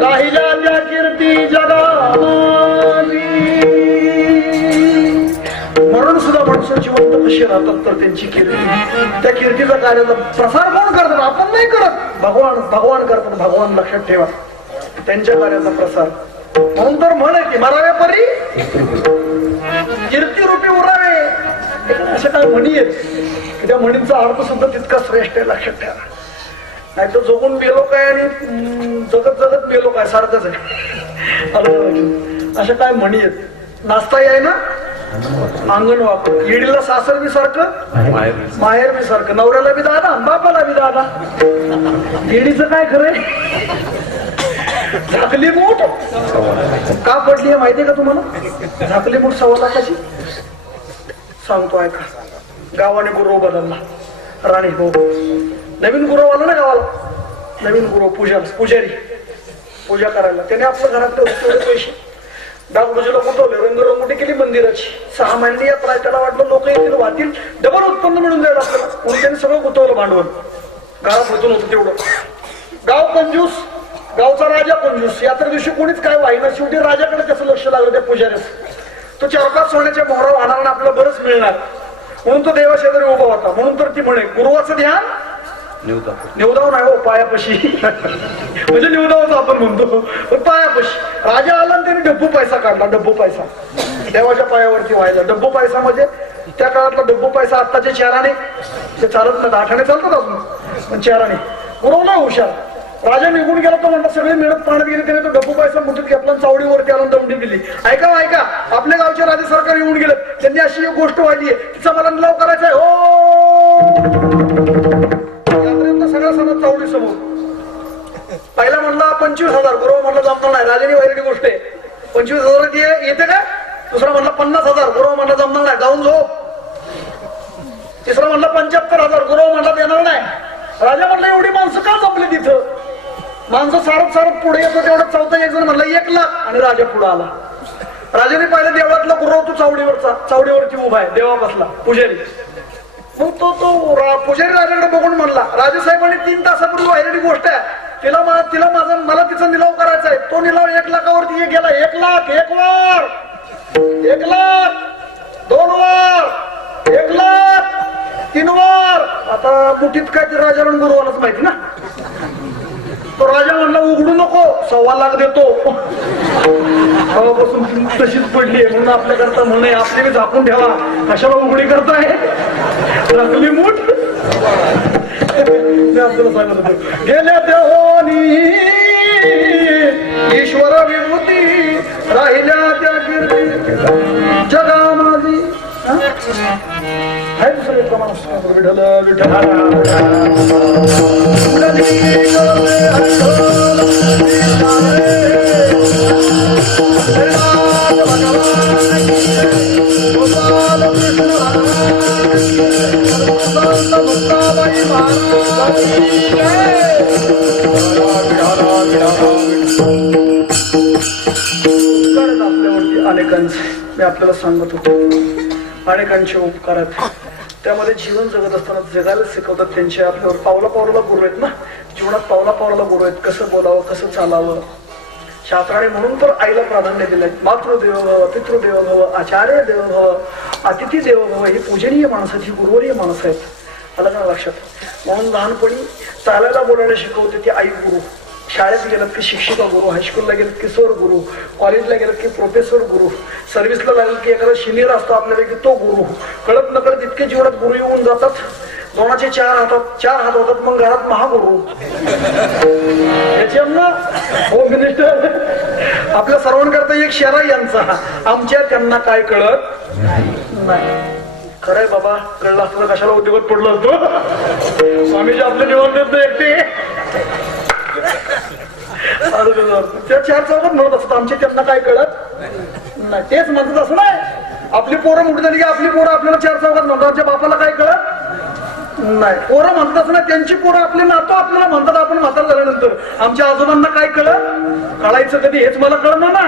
राहिल्या त्या कीर्ती जगामध्ये. म्हणून सुद्धा माणसं जिवंत कशी राहतात तर त्यांची कीर्ती, त्या कीर्तीचा कार्याचा प्रसार कोण करतात? आपण नाही करत, भगवान करतात. भगवान लक्षात ठेवा त्यांच्या कार्याचा प्रसार. म्हणून तर म्हण आहे की मरावे परी कीर्ती रूपी उरावे. अशा काही म्हणी आहेत, त्या म्हणींचा अर्थ सुद्धा तितका श्रेष्ठ आहे, लक्षात ठेवा. नाही तर जगून गेलो काय आणि जगत गेलो काय सारखंच आहे. अशा काय म्हणी आहेत. नाचता याय ना अंगण वापर, येडीला सासर बी सारखं माहेर बी सारखं, नवऱ्याला बी दादा बापाला बी दादा. येडीचं काय खरंय? झाकली मूठ का पडली आहे माहितीये का तुम्हाला? झाकली मूठ 1.25 लाखाची. सांगतो ऐका. गावाने गुरु बदलला, राणी भाऊ नवीन गुरु आला ना गावाला, नवीन गुरु पुजारी पूजा करायला. त्याने आपल्या घरात तेवढे पैसे डागडुजीला गुंतवले, रंगरंगोटी केली मंदिराची. 6 महिने यात्रा आहे. त्याला वाटलं लोक येतील वाहतील, डबल उत्पन्न मिळून जाईल आपल्याला, म्हणून त्याने सगळं गुंतवलं भांडवल. घरात होतून होतं तेवढं. गाव कंजूस, गावचा राजा कंजूस. यात्रे दिवशी कोणीच काय वाहिना. शेवटी राजाकडे त्याचं लक्ष लागलं त्या पुजाऱ्याच. तो 4-5 सोन्याच्या मोहरा वाहणार आणि आपल्याला बरंच मिळणार, म्हणून तो देवाशेजारी उभा होता. म्हणून तर ती म्हणे गुरुवाचं ध्यान निवदाव नाही हो, पायापाशी. म्हणजे निवदावच आपण म्हणतो, पण पायापाशी. राजा आला आणि त्याने डब्बू पैसा काढला. डब्बू पैसा देवाच्या पायावरती व्हायला. डब्बू पैसा म्हणजे त्या काळातला डब्बू पैसा. आत्ताचे चेहराने ते चालत नाही, 8 आणे चालतात अजून, पण चेहराने. गुरुवला हुशार. राजा निघून गेला तो म्हणता सगळी मेहनत पाण्यात गेली. त्याने तो डब्बू पैसा मुठीत घेतला, चावडीवरती आणून दौंडी दिली. ऐका आपल्या गावचे राज्य सरकार येऊन गेले. त्यांनी अशी एक गोष्ट वाढली आहे, तिचा मला निलाव करायचा आहे. यात्रेचा सगळा समाज चावडी समोर. पहिला म्हणला 25,000, गुरु म्हणला जमणार नाही. राजाने वाईट गोष्ट आहे, 25,000 येते का? दुसरा म्हणला 50,000, गुरु म्हणला जमणार नाही, जाऊन झोप. तिसरा म्हणला 75,000, गुरु म्हणला देणार नाही. राजा म्हणला एवढी माणसं का जमली तिथं? माणसं सारत पुढे येतो तेवढं. चौथा एक जण म्हणला 1 लाख आणि राजा पुढे आला. राजाने पाहिलं देवळातला गुरु तू चावडीवरती उभा आहे. देवा बसला पुजारी. मग तो पुजारी राजाकडे बघून म्हणला, राजेसाहेबांनी 3 तासापूर्वी वाहिलेली गोष्ट आहे, तिला मला तिचा निलाव करायचा आहे. तो निलाव 1 लाखावरती गेला. 1 लाख, 1 वर, 1 लाख, 2 वर, 1 लाख, 3 वर. आता मुठीत काय ते राजा रणगुरुवालाच माहिती ना. तो राजा म्हणला उघडू नको, 1.25 लाख देतो. तेव्हापासून तशीच पडली. म्हणून आपल्याकरता म्हणे आपले झाकून ठेवा, कशाला उघडी करताय, रकली मूठ. आपल्याला सांगत होतो गेल्या देवानी ईश्वर विभूती राहिल्या त्या कीर्ती जगा माझी. आहे दुसरं एक प्रमाण विठ्ठल आपल्यावरती अनेकांचे मी आपल्याला सांगत होतो अनेकांचे उपकार आहेत. त्यामध्ये जीवन जगत असताना जगायला शिकवतात त्यांचे आपल्यावर पावला पावलाला गुरु आहेत ना. जीवनात पावला पावलाला गुरु आहेत. कसं बोलावं, कसं चालावं. शास्त्राने म्हणून तर आईला प्राधान्य दिलंय. मातृदेवो भव, पितृदेवो भव, आचार्य देवो भव, अतिथी देवो भव. ही पूजनीय माणसाची गुरुवर्य माणसं आहेत. आलं का लक्षात. म्हणून लहानपणी चालायला बोलायला शिकवते ती आई गुरु. शाळेत गेलात की शिक्षिका गुरु, हायस्कूलला गेलात की सर गुरु, कॉलेजला गेलात की प्रोफेसर गुरु, सर्व्हिसला लागलं की एखादा सिनियर असतो आपल्यापैकी तो गुरु. कळत नकळत इतके जीवनात गुरु येऊन जातात. 2चे 4 हात होतात. मग घरात महागुरु. होम मिनिस्टर आपल्या सर्वांकरता एक शेरा यांचा. आमच्या त्यांना काय कळत नाही. खरंय बाबा, कळलं असतं कशाला उद्योगात पडलो असतो. स्वामीजी आपले निवड देत नाही एकटे. त्या 4 चौकात म्हणत असत आमचे त्यांना काय कळत नाही. तेच म्हणतात असं नाही. आपली पोरं मोठी झाली की आपली पोरं आपल्याला 4 चौकात म्हणतात आमच्या बापाला काय कळत नाही. पोरं म्हणतात असं नाही. त्यांची पोरं आपले नातो आपल्याला म्हणतात आपण म्हातार झाल्यानंतर आमच्या आजोबांना काय कळत. कळायचं कधी हेच मला कळणार ना.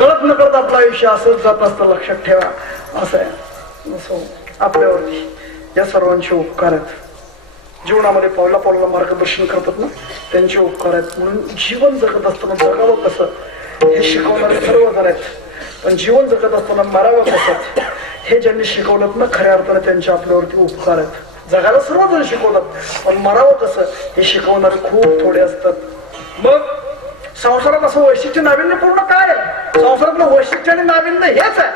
कळत न कळत आपलं आयुष्य असंच जात असतं. लक्षात ठेवा. असं आहे. आपल्यावरती या सर्वांचे उपकार आहेत. जीवनामध्ये पावला पावला मार्गदर्शन करतात ना, त्यांचे उपकार आहेत. म्हणून जीवन जगत असताना जगावं कसं हे शिकवणारे सर्व जण आहेत. पण जीवन जगत असताना मरावं कसं हे ज्यांनी शिकवलं ना, खऱ्या अर्थाने त्यांचे आपल्यावरती उपकार आहेत. जगायला सर्वजण शिकवतात, पण मरावं कसं हे शिकवणारे खूप थोडे असतात. मग संसारात असं वैशिष्ट्य नाविन्यपूर्ण काय आहे? संसारातलं वैशिष्ट्य आणि नाविन्य हेच आहे.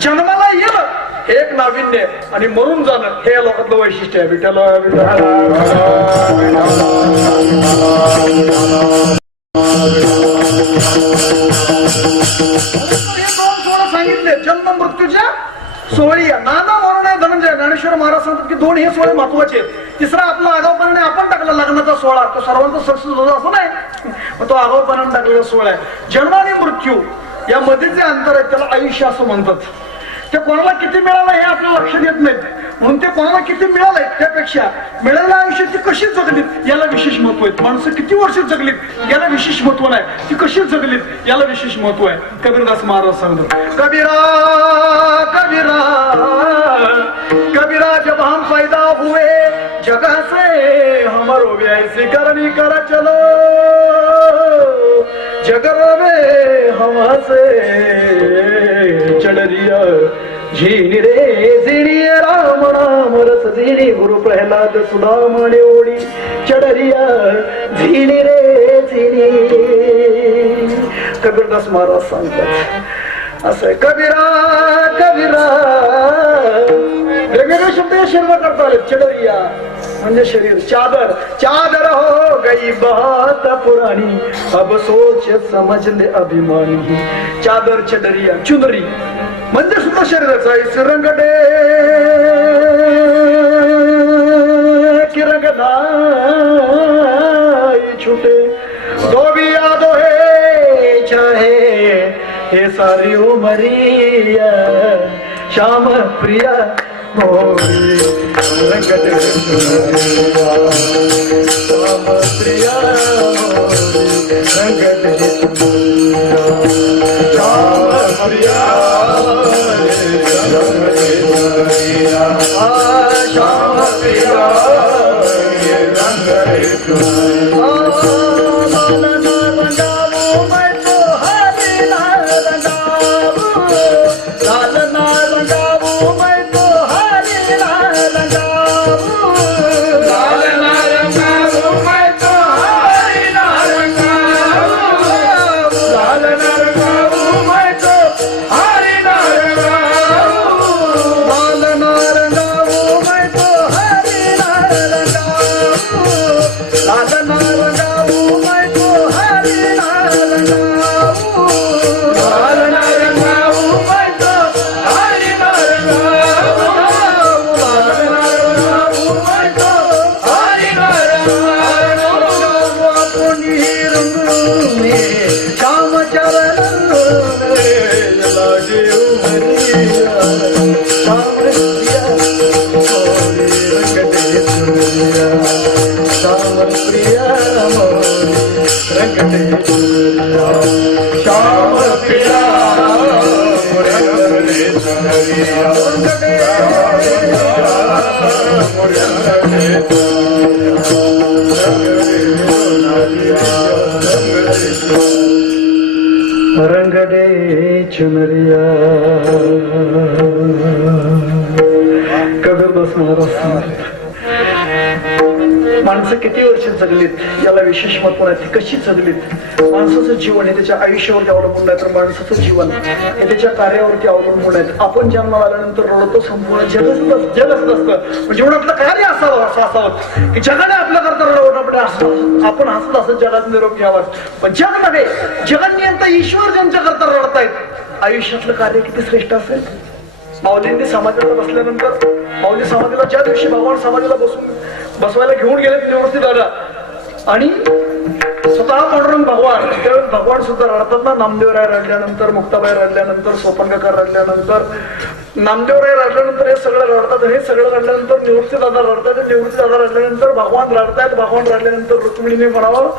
जन्माला येणं हे एक नाविन्य आणि मरून जाणं हे या लोकातलं वैशिष्ट्य आहे. विठ्ठल सांगितले जन्म मृत्यूच्या सोहळी. नाना मरण धनंजय ज्ञानेश्वर महाराज सांगतात की 2 हे सोहळे महत्वाचे आहेत. तिसरा आपला आगाऊपणाने आपण टाकला लग्नाचा सोहळा. तो सर्वांचा सक्सेस होता असं नाही, पण तो आगाऊपणाने टाकलेला सोहळा आहे. जन्म आणि मृत्यू यामध्ये जे अंतर आहे त्याला आयुष्य असं म्हणतात. ते कोणाला किती मिळालं हे आपल्याला लक्षात येत नाही. म्हणून ते कोणाला किती मिळालंय त्यापेक्षा मिळालेल्या आयुष्यात ती कशी जगलीत याला विशेष महत्व आहे. माणसं किती वर्ष जगलीत याला विशेष महत्व नाही, ती कशी जगलीत याला विशेष महत्व आहे. कबीरदास महाराज सांगतात कबीरा कबीरा कबीरा जब हम पैदा हुए जगह से हमारो ऐसी करनी कर चलो जगर में हवा से चढ़रिया झीनी रे झीनी राम नाम रस झीनी गुरु प्रहलाद सुदामणे ओळी चढ़रिया झीनी रे झीनी. कबीरदास महाराज सांगतात असं आहे. कबीरा कबीरा वेगवेगळे शब्द शर्मा करता आले. चढ़रिया म्हणजे शरीर. चादर चादर हो गई बहुत पुरानी अब सोच समझ ले अभिमानी. चादर चढ़रिया चुनरी म्हणजे सुद्धा शरीराचा. इस रंगडे किरंगना छुटे दो भी यादो है चाहे हे सारी उमरिया श्याम प्रिया मोरी रंगट श्याम प्रिया मोरी रंगट श्याम प्रिया श्याम प्रिया रंगट रंगडे चुनरिया कबीरदास महाराज माणसं किती वर्ष जगलीत याला विशेष महत्व आहे. ती कशी जगलीत? माणसाचं जीवन हे त्याच्या आयुष्यावरती अवलंबून आहे, तर माणसाचं जीवन हे त्याच्या कार्यावरती अवलंबून आहे. आपण जन्माला आल्यानंतर रडतो, संपूर्ण जगच नसतं. जीवनातलं कार्य असावं असं असावं की जगाने आपल्याकरता रडवणं असं आपण हसत असं जगात निरोप घ्यावा. पण जग नव्हे, जगनियंता ईश्वर ज्यांच्याकरता रडतायत आयुष्यातलं कार्य किती श्रेष्ठ असेल. माऊलींनी समाजाला बसल्यानंतर माऊली समाधीला ज्या दिवशी भगवान समाधीला बसवायला घेऊन गेले व्यवस्थित आला आणि स्वतः पांडुरंग भगवान त्यावेळेस भगवान सुद्धा रडतात ना. नामदेवराय रडल्यानंतर, मुक्ताबाई रडल्यानंतर, सोपनकाकार रडल्यानंतर, नामदेवराय रडल्यानंतर हे सगळं रडतात. हे सगळं रडल्यानंतर निवृत्ती दादा रडतात. निवृत्ती दादा रडल्यानंतर भगवान रडतायत. भगवान रडल्यानंतर रुक्मिणीने म्हणावं,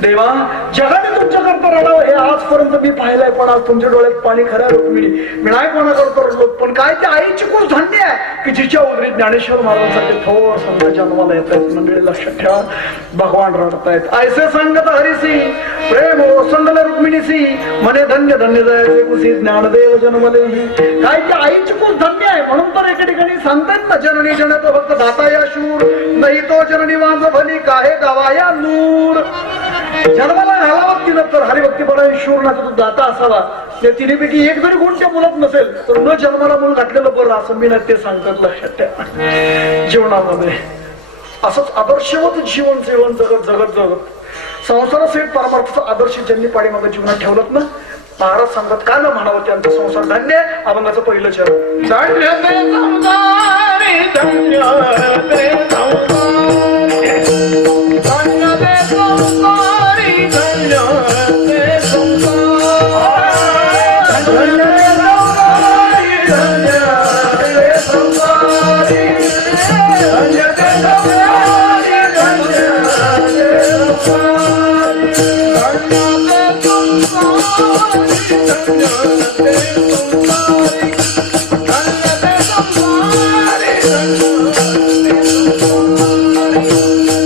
देवा जगाने तुमच्याकरता रडावं हे आजपर्यंत मी पाहिलंय, पण आज तुमच्या डोळ्यात पाणी खरं रुक्मिणी. मी नाही कोणाकरता रडलो, पण काय ते आईची खूप धन्य आहे की जिच्या उदरीत ज्ञानेश्वर महाराजांसारखे थोर संत जन्माला येत आहेत. मंडळी लक्षात ठेवा, भगवान रडतायत. ऐसे सांगत हरिसी प्रेम ओसंडल रुक्मिणीसी मने धन्य धन्य जायचे कुसी ज्ञानदेव जन्मले. काय ते आईची खूप धन्य आहे. म्हणून तर एका ठिकाणी सांगतात ना, जननी जनत भक्त दाता या शूर नाही तो जननी वांज भली काहे गावाया नूर. जन्माला घालावं तिनं तर हरिभक्तीपणा शूर ना तो दाता असावा. त्या तिन्हीपैकी एक जरी गुण त्या मुलात नसेल तर न जन्माला मुलं घातलेलं बरं असं मी नाही ते सांगतात. लक्षात ठेवा, जीवनामध्ये असंच आदर्शवत जीवन जीवन जगत जगत जगत संसारासहित परमार्थाचा आदर्श ज्यांनी पाठीमागे जीवनात ठेवलं ना, महाराज सांगतात का न म्हणावं त्यांचा संसार धन्य. अभंगाचं पहिलं चरण धन्य ते संसारी धन्य ते संसारी धन्य ते संसारी धन्य ते संसारी धन्य ते संसारी धन्य ते संसारी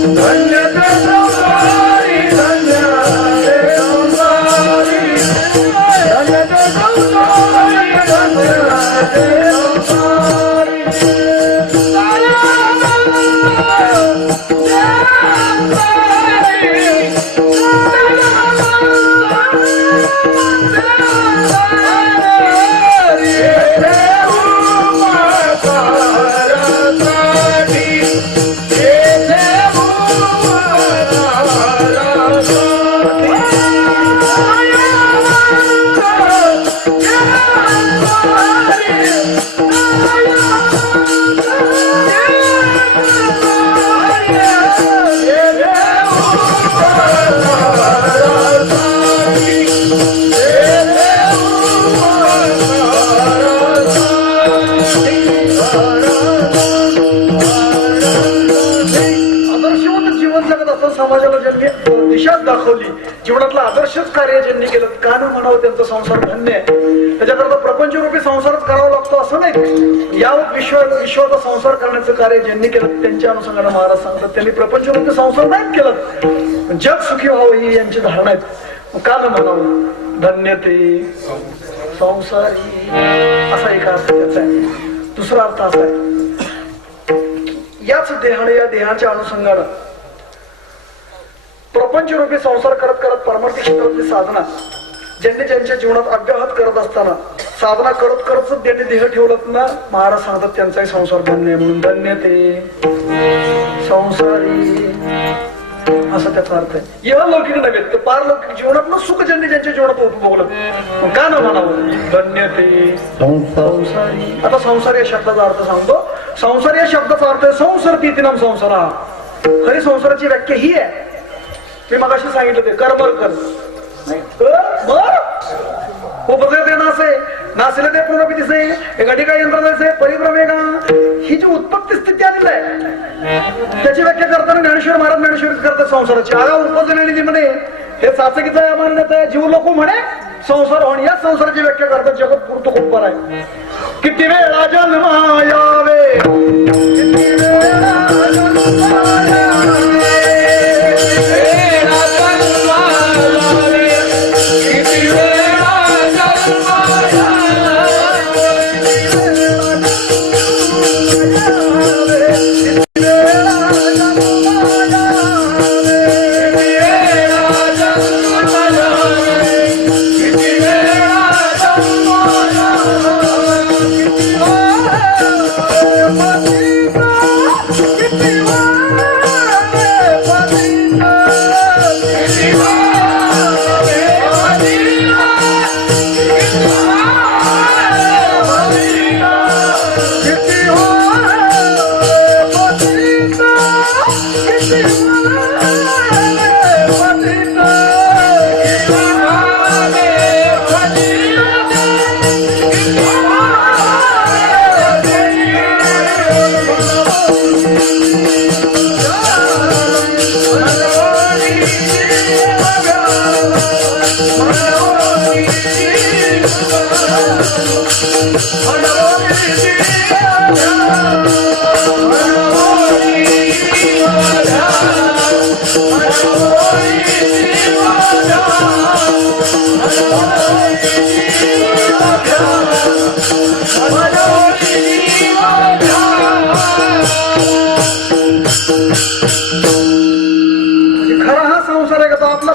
धन्य ते संसारी धन्य ते दाखवली. जीवनातलं आदर्शच कार्य ज्यांनी केलं का न म्हणावं त्यांचा संसार धन्य आहे. त्याच्याकरता प्रपंचरूपी संसारच करावा लागतो असं नाही. या विश्वाचा संसार करण्याचं कार्य ज्यांनी केलं त्यांच्या अनुषंगाने महाराज सांगतात त्यांनी प्रपंचरूपी संसार नाही केलं, जग सुखी व्हावं ही यांची धारणा आहे. का न म्हणावं धन्य ते संसारी असा एक अर्थ त्याचा आहे. दुसरा अर्थ असा आहे, याच देहाने या देहाच्या अनुषंगानं प्रपंचरूपी संसार करत करत परमार्थी क्षेत्रातली साधना ज्यांनी ज्यांच्या जीवनात अव्याहत करत असताना साधना करत करतच ज्यांनी देह ठेवलं ना, महाराज सांगतात त्यांचाही संसार धन्य म्हणून. धन्य ते संसारी असा त्याचा अर्थ आहे. या लौकिक नव्हे तर पारलौकिक जीवनात सुख ज्यांनी ज्यांच्या जीवनात उपभोगलं का न म्हणावं धन्य ते संसारी. आता संसार या शब्दाचा अर्थ सांगतो. संसार या शब्दाचा अर्थ आहे संसरती नाम संसारा. खरी संसाराची व्याख्या ही आहे. मी मगाशी सांगितलं ते कर्म नासेले ते पुनर्पितीसे एका ठिकाणी यंत्रणाचे परिभ्रमेगा. ही जी उत्पत्ती स्थिती आलेली आहे त्याची व्याख्या करताना ज्ञानेश्वर महाराज ज्ञानेश्वरी करतात संसाराची. आगा उपजलेली म्हणे हे साचकीचा मान्यता आहे. जीव लोक म्हणे संसार होणे या संसाराची व्याख्या करतात. जगत पुरतो खूप बरं आहे. किती वेळा जन्म यावे किती वेळा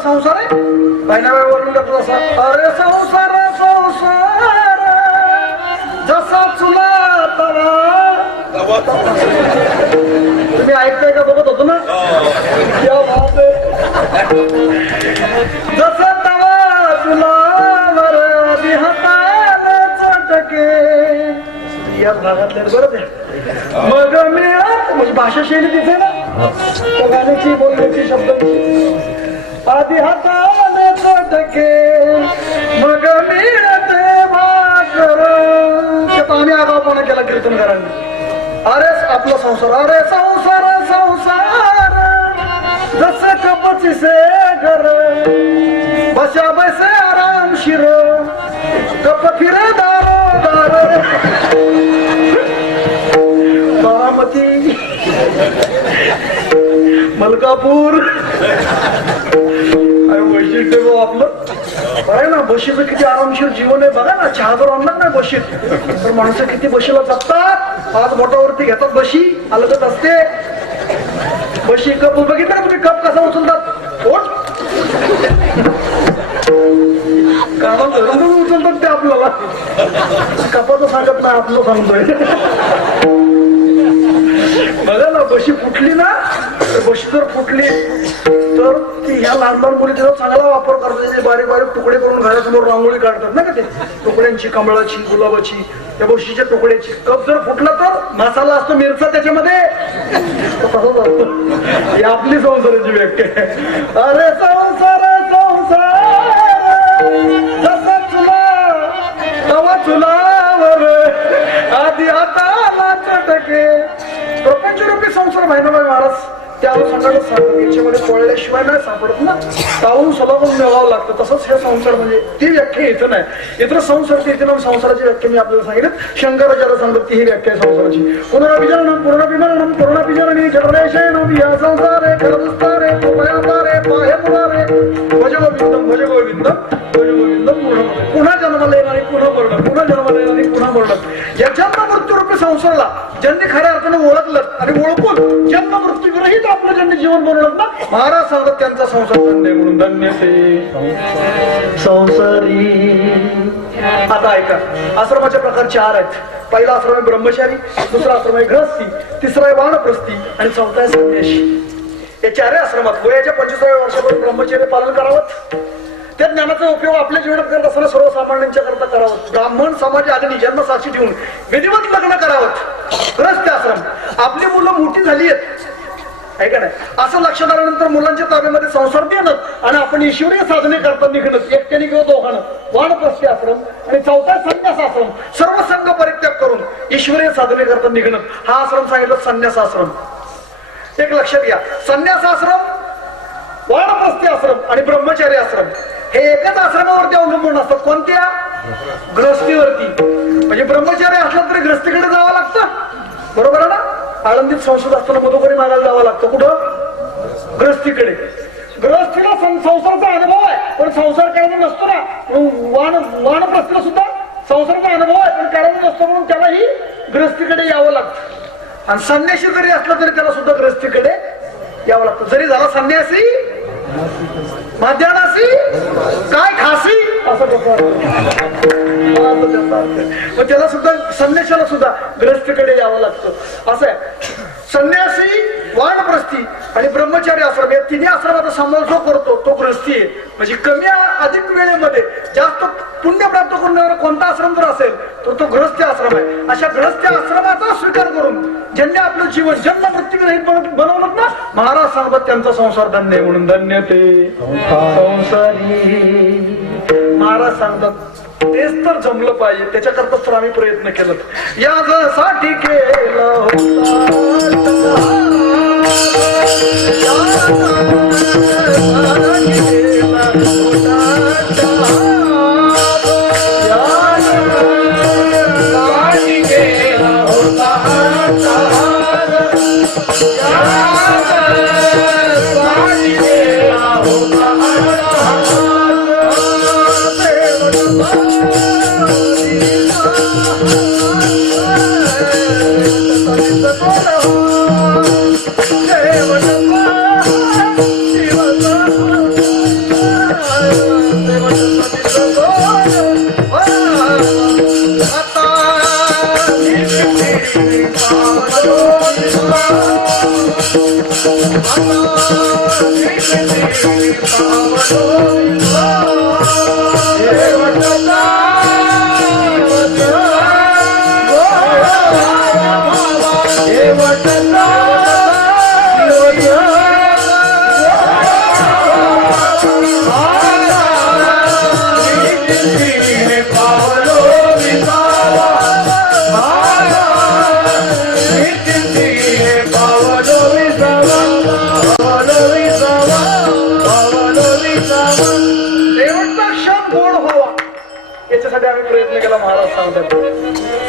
संसार आहे. वर्णन करतो असा अरे संसार संसार जसा चुला तवा. तुम्ही ऐकताय का बघत होतो ना जसा तवा चुलावर आधी हाताला चटके या भागातल्या बरं द्या मग मिळत म्हणजे भाषा शैली तिथे ना गाण्याची बोलण्याची शब्दाची आधी हाताने चटके मग मिळते भाकर. आम्ही आगाऊपणा केला कीर्तनकारांनी. अरे आपला संसार अरे संसार संसार जसं कपचीसे घर बशा बैसे आरामशीर कप फिरे दारो दार बारामती मलकापूर वैशिष्ट्य आपलं आहे ना. बशीचं किती आरामशीर जीवन आहे बघा ना. चहा जर आणणार नाही बशीत तर माणसं किती बशीला जपतात. पाच बोटावरती घेतात बशी अलगत असते बशी. कप बघितलं ना तुम्ही कप कसा उचलतात कामा धरून उचलतात ते आपल्याला. कपाचं सांगत नाही आपलं सांगतोय. बघा ना बशी फुटली ना बशी जर फुटली तर ती ह्या लहान लहान मुली त्याचा चांगला वापर करतात. त्याचे बारीक बारीक तुकडे करून घरासमोर रांगोळी काढतात ना का ते तुकड्यांची कमळाची गुलाबाची त्या बशीच्या तुकड्याची. कप जर फुटला तर मसाला असतो मिरचा त्याच्यामध्ये तसंच असतो. ही आपली संसाराची व्याख्या. अरे संसार संसार जसा चुला तवा चुलावर आधी हाताला चटके. प्रपंचरूपी संसार भाईनाबाई महाराज त्यावर सकाळच सांगतात याच्यामध्ये पळल्याशिवाय नाही सापडत ना. तावून सलावून मिळावं लागतं. तसंच हे संसार म्हणजे ती व्याख्या येतं नाही. इतर संसार ते येते संसाराची व्याख्या मी आपल्याला सांगितलं. शंकराचार्य सांगतात ती ही व्याख्या आहे संसाराची. पुनराभिजनम पूर्णभिमरणम पूर्णभिजरणी खरदेशेनम या संसारे खरदस्तारे कृपयातारे पाहे पुरारे भज गोविंदम भज गोविंदम भज गोविंदम पूर्ण. पुन्हा जन्माला येणारी पुन्हा मरण पुन्हा जन्माला येणारी पुन्हा मरण. या जन्म मृत्यूरूपी संसाराला ज्यांनी खऱ्या अर्थाने ओळखलं आणि ओळखून जन्म मृत्यू विरहित आपलं ज्यांनी जीवन बनवलं ना महाराज सांगतात त्यांचा संसार धन्य म्हणून धन्य ते संसारी. आता ऐका आश्रमाचे प्रकार 4 आहेत. पहिला आश्रम आहे ब्रह्मचारी, दुसरा आश्रम आहे गृहस्थी, तिसरा आहे वानप्रस्थी आणि चौथा आहे संन्यासी. या चारही आश्रमात वयाच्या 25व्या वर्षापर्यंत ब्रह्मचर्य पालन करावं. त्या ज्ञानाचा उपयोग आपल्या जीवनात करत असताना सर्वसामान्यांच्या करता करावं. ब्राह्मण समाज अग्नी जन्म साक्षी ठेवून विधिवत लग्न करावं. ग्रस्त आश्रम. आपली मुलं मोठी झाली आहेत आहे का नाही असं लक्षात आल्यानंतर मुलांच्या ताब्यामध्ये संसार देणं आणि आपण ईश्वरीय साधने करता निघणं, एकट्याने किंवा दोघांना. वानप्रस्थी आश्रम आणि चौथा संन्यास आश्रम. सर्व संघ परित्याग करून ईश्वरीय साधने करता निघणं, हा आश्रम सांगितलं संन्यास आश्रम. एक लक्षात घ्या, संन्यास आश्रम, वानप्रस्थी आश्रम आणि ब्रह्मचारी आश्रम हे एकच आश्रमावरती अवलंबून असतात. कोणत्या? ग्रस्तीवरती. म्हणजे ब्रह्मचारी असलं तरी ग्रस्तीकडे जावं लागतं, बरोबर आहे ना. आळंदीत संसद असताना मधुकरी मागायला जावं लागतं. कुठं? ग्रस्तीकडे. ग्रस्तीला संसाराचा अनुभव आहे पण संसार करायचा नसतो ना. वानप्रस्थीला सुद्धा संसाराचा अनुभव आहे पण करायचा नसतो म्हणून त्यालाही ग्रस्तीकडे यावं लागतं. आणि संन्यासी जरी असलं तरी त्याला सुद्धा ग्रस्तीकडे यावं लागतं. जरी झाला संन्यासी माध्यानासी काय खासी असं मग त्याला सुद्धा संन्यासाला सुद्धा ग्रस्तीकडे यावं लागतं. असं आहे. संन्यासी, वानप्रस्थी आणि ब्रह्मचारी आश्रम या तिन्ही आश्रमाचा समावेश जो करतो तो ग्रस्ती आहे. म्हणजे कमी अधिक वेळेमध्ये जास्त पुण्य प्राप्त करणारा कोणता आश्रम जर असेल तर तो ग्रस्ती आश्रम आहे. अशा ग्रस्ती आश्रमाचा स्वीकार करून ज्यांनी आपलं जीवन जन्म मृत्यू रहित बनवलं ना, महाराज सांगतात त्यांचा संसार धन्य म्हणून. धन्य ते संसारी. महाराज सांगतात तेच तर जमलं पाहिजे, त्याच्याकरताच तर आम्ही प्रयत्न केलं. यासाठी केलं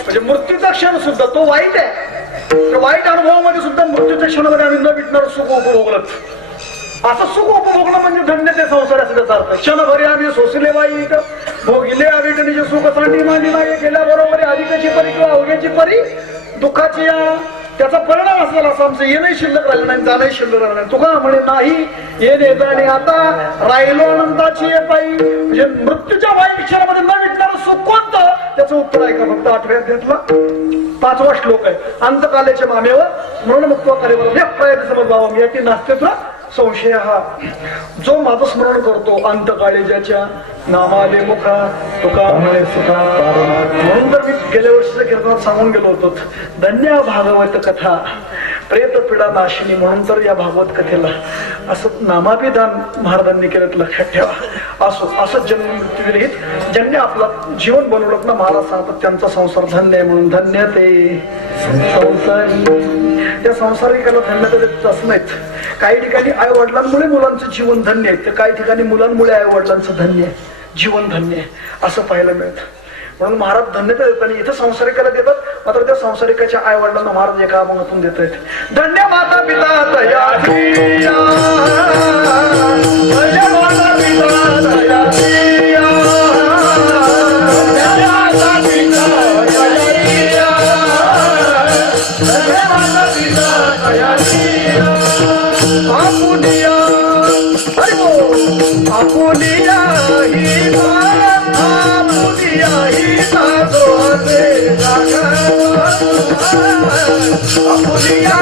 म्हणजे मृत्यूचा क्षण सुद्धा तो वाईट आहे. वाईट अनुभवामध्ये सुद्धा मृत्यूच्या क्षणामध्ये आम्ही न भेटणार सुख उपभोगलं. असं सुख उपभोगणं म्हणजे धन्य ते संसार असं त्याचा अर्थ. क्षणभरी आम्ही सोसले वाईट भोगले वाईट निजे सुख साठी मांडी मागे गेल्या बरोबर अधिकाची परी किंवा अवघ्याची परी दुःखाची त्याचा परिणाम असेल असं आमचं येणंही शिल्लक राहिलं नाही, जाणंही शिल्लक राहिलं नाही. तुका म्हणे नाही ये देत आणि आता राहिलो अनंताची पायी. म्हणजे मृत्यूच्या वाईट क्षणामध्ये न भेटणारं सुख कोणतं त्याचं उत्तर आहे का? फक्त 8व्या अध्यायातला 5वा श्लोक आहे. अंतकालेच्या मामेवर स्मरण मुक्त समजभाव याची नास्ते तुला संशय. हा जो माझं स्मरण करतो अंतकाळी ज्याच्या नामाले मुखा तुका म्हणे सुखा. म्हणून तर मी गेल्या वर्षीच्या कीर्तनात सांगून गेलो होतो धन्य भागवत कथा प्रेत पीडा नाशिनी. म्हणून तर या भागवत कथेला असं नामाभिधान महाराजांनी केलं, लक्षात ठेवा. असं जन्म मृत्यू विरहित ज्यांनी आपलं जीवन बनवलं ना, महाराज सांगतात त्यांचा संसार धन्य आहे म्हणून. धन्य ते संसारी. त्या संसारिकाला धन्यता देत असं नाहीत. काही ठिकाणी आई वडिलांमुळे मुलांचं जीवन धन्य आहे, तर काही ठिकाणी मुलांमुळे आई वडिलांचं धन्य आहे, जीवन धन्य आहे असं पाहायला मिळतं. म्हणून महाराज धन्यता देतात. इथं संसारिकाला देतात, मात्र त्या संसारिकाच्या आई वडिलांना महाराज एका अभंगातून देत आहेत. धन्य माता पिता तया धन्य माता पिता तया आपुनिया आपुनिया ही आपुनिया ही आपुनिया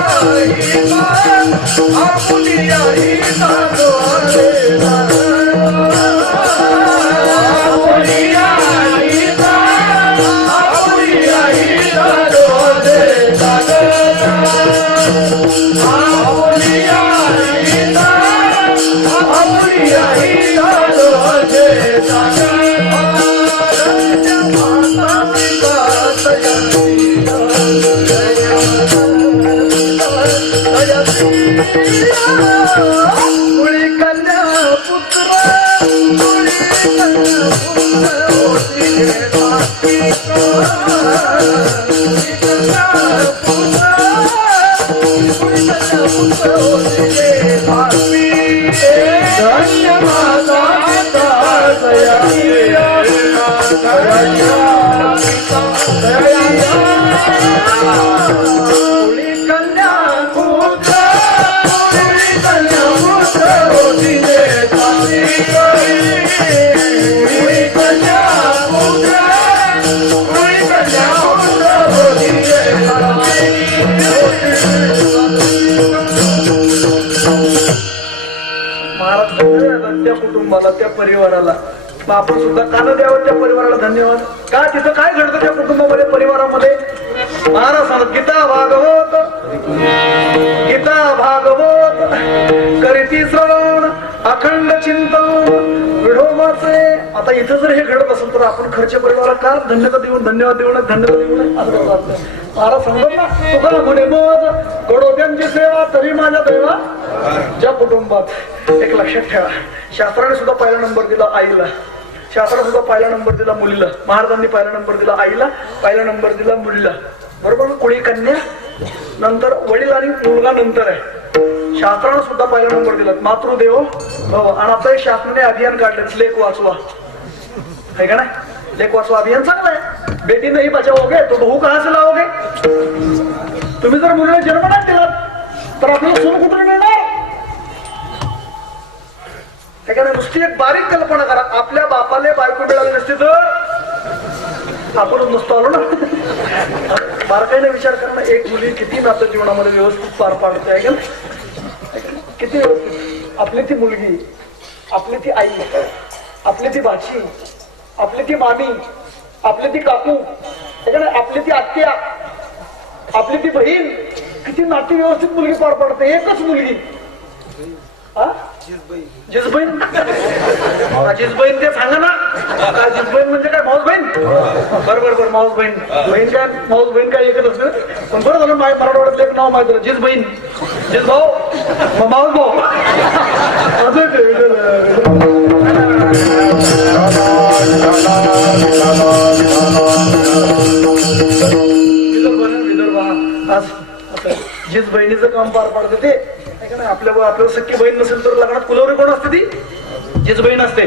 त्या कुटुंबाला त्या परिवाराला आपण सुद्धा कान द्यावं त्या परिवाराला धन्यवाद. का तिथं काय घडतं त्या कुटुंबामध्ये परिवारामध्ये महाराज सांगत गीता भागवत करीती श्रवण अखंड चिंतन विढोबाचे. आता इथं जर हे घडत असेल तर आपण खर्च परिवाराला का धन्यवाद देऊन महाराज सांगत ना तुका म्हणे मग गडोद्यांची सेवा तरी माझ्या दैवा. ज्या कुटुंबात एक लक्षात ठेवा शास्त्राने सुद्धा पहिला नंबर दिला आईला, शास्त्राने सुद्धा पहिला नंबर दिला मुलीला, महाराजांनी पहिला नंबर दिला आईला, पहिला नंबर दिला मुलीला. बरोबर कुळी कन्या नंतर वडील आणि मुलगा नंतर आहे. शास्त्राने सुद्धा पहिला नंबर दिला मातृदेवो भव. आणि आता हे शासनाने अभियान काढलं लेख वाचवा है का नाही. लेख वाचवा अभियान चांगलं आहे. बेटी नाही बचावोगे तो बहू कहा से लावोगे. तुम्ही जर मुलीला जन्म नाही दिला तर आपल्याला सोन कुठून मिळणार. नुसती एक बारीक कल्पना करा आपल्या बापाला बायको मिळाली नसती तर आपण नसतो आलो ना. बारकाईने विचार करा ना एक मुली किती नातं जीवनामध्ये व्यवस्थित पार पाडते आहे का किती व्यवस्थित. आपली ती मुलगी, आपली ती आई, आपली ती भाची, आपली ती मामी, आपली ती काकू, आपली ती आत्या, आपली ती बहीण, किती नाती व्यवस्थित मुलगी पार पाडते. एकच मुलगी जिजबहीण जिजबहीण ते सांगा ना. जिजबहीण म्हणजे काय माऊस बहीण. बरोबर माऊस बहीण बहीण काय माऊस बहीण काय एकच असतं. पण बरं झालं मराठवाड्यातलं एक नाव माहिती जिजबहीण जिजभाऊ माऊस भाऊ जिज बहिणीचं काम पार पाडते ते आपल्याला सख्खी बहीण नसेल तर लग्नात कुलवरी कोण असते ती जिज बहीण असते.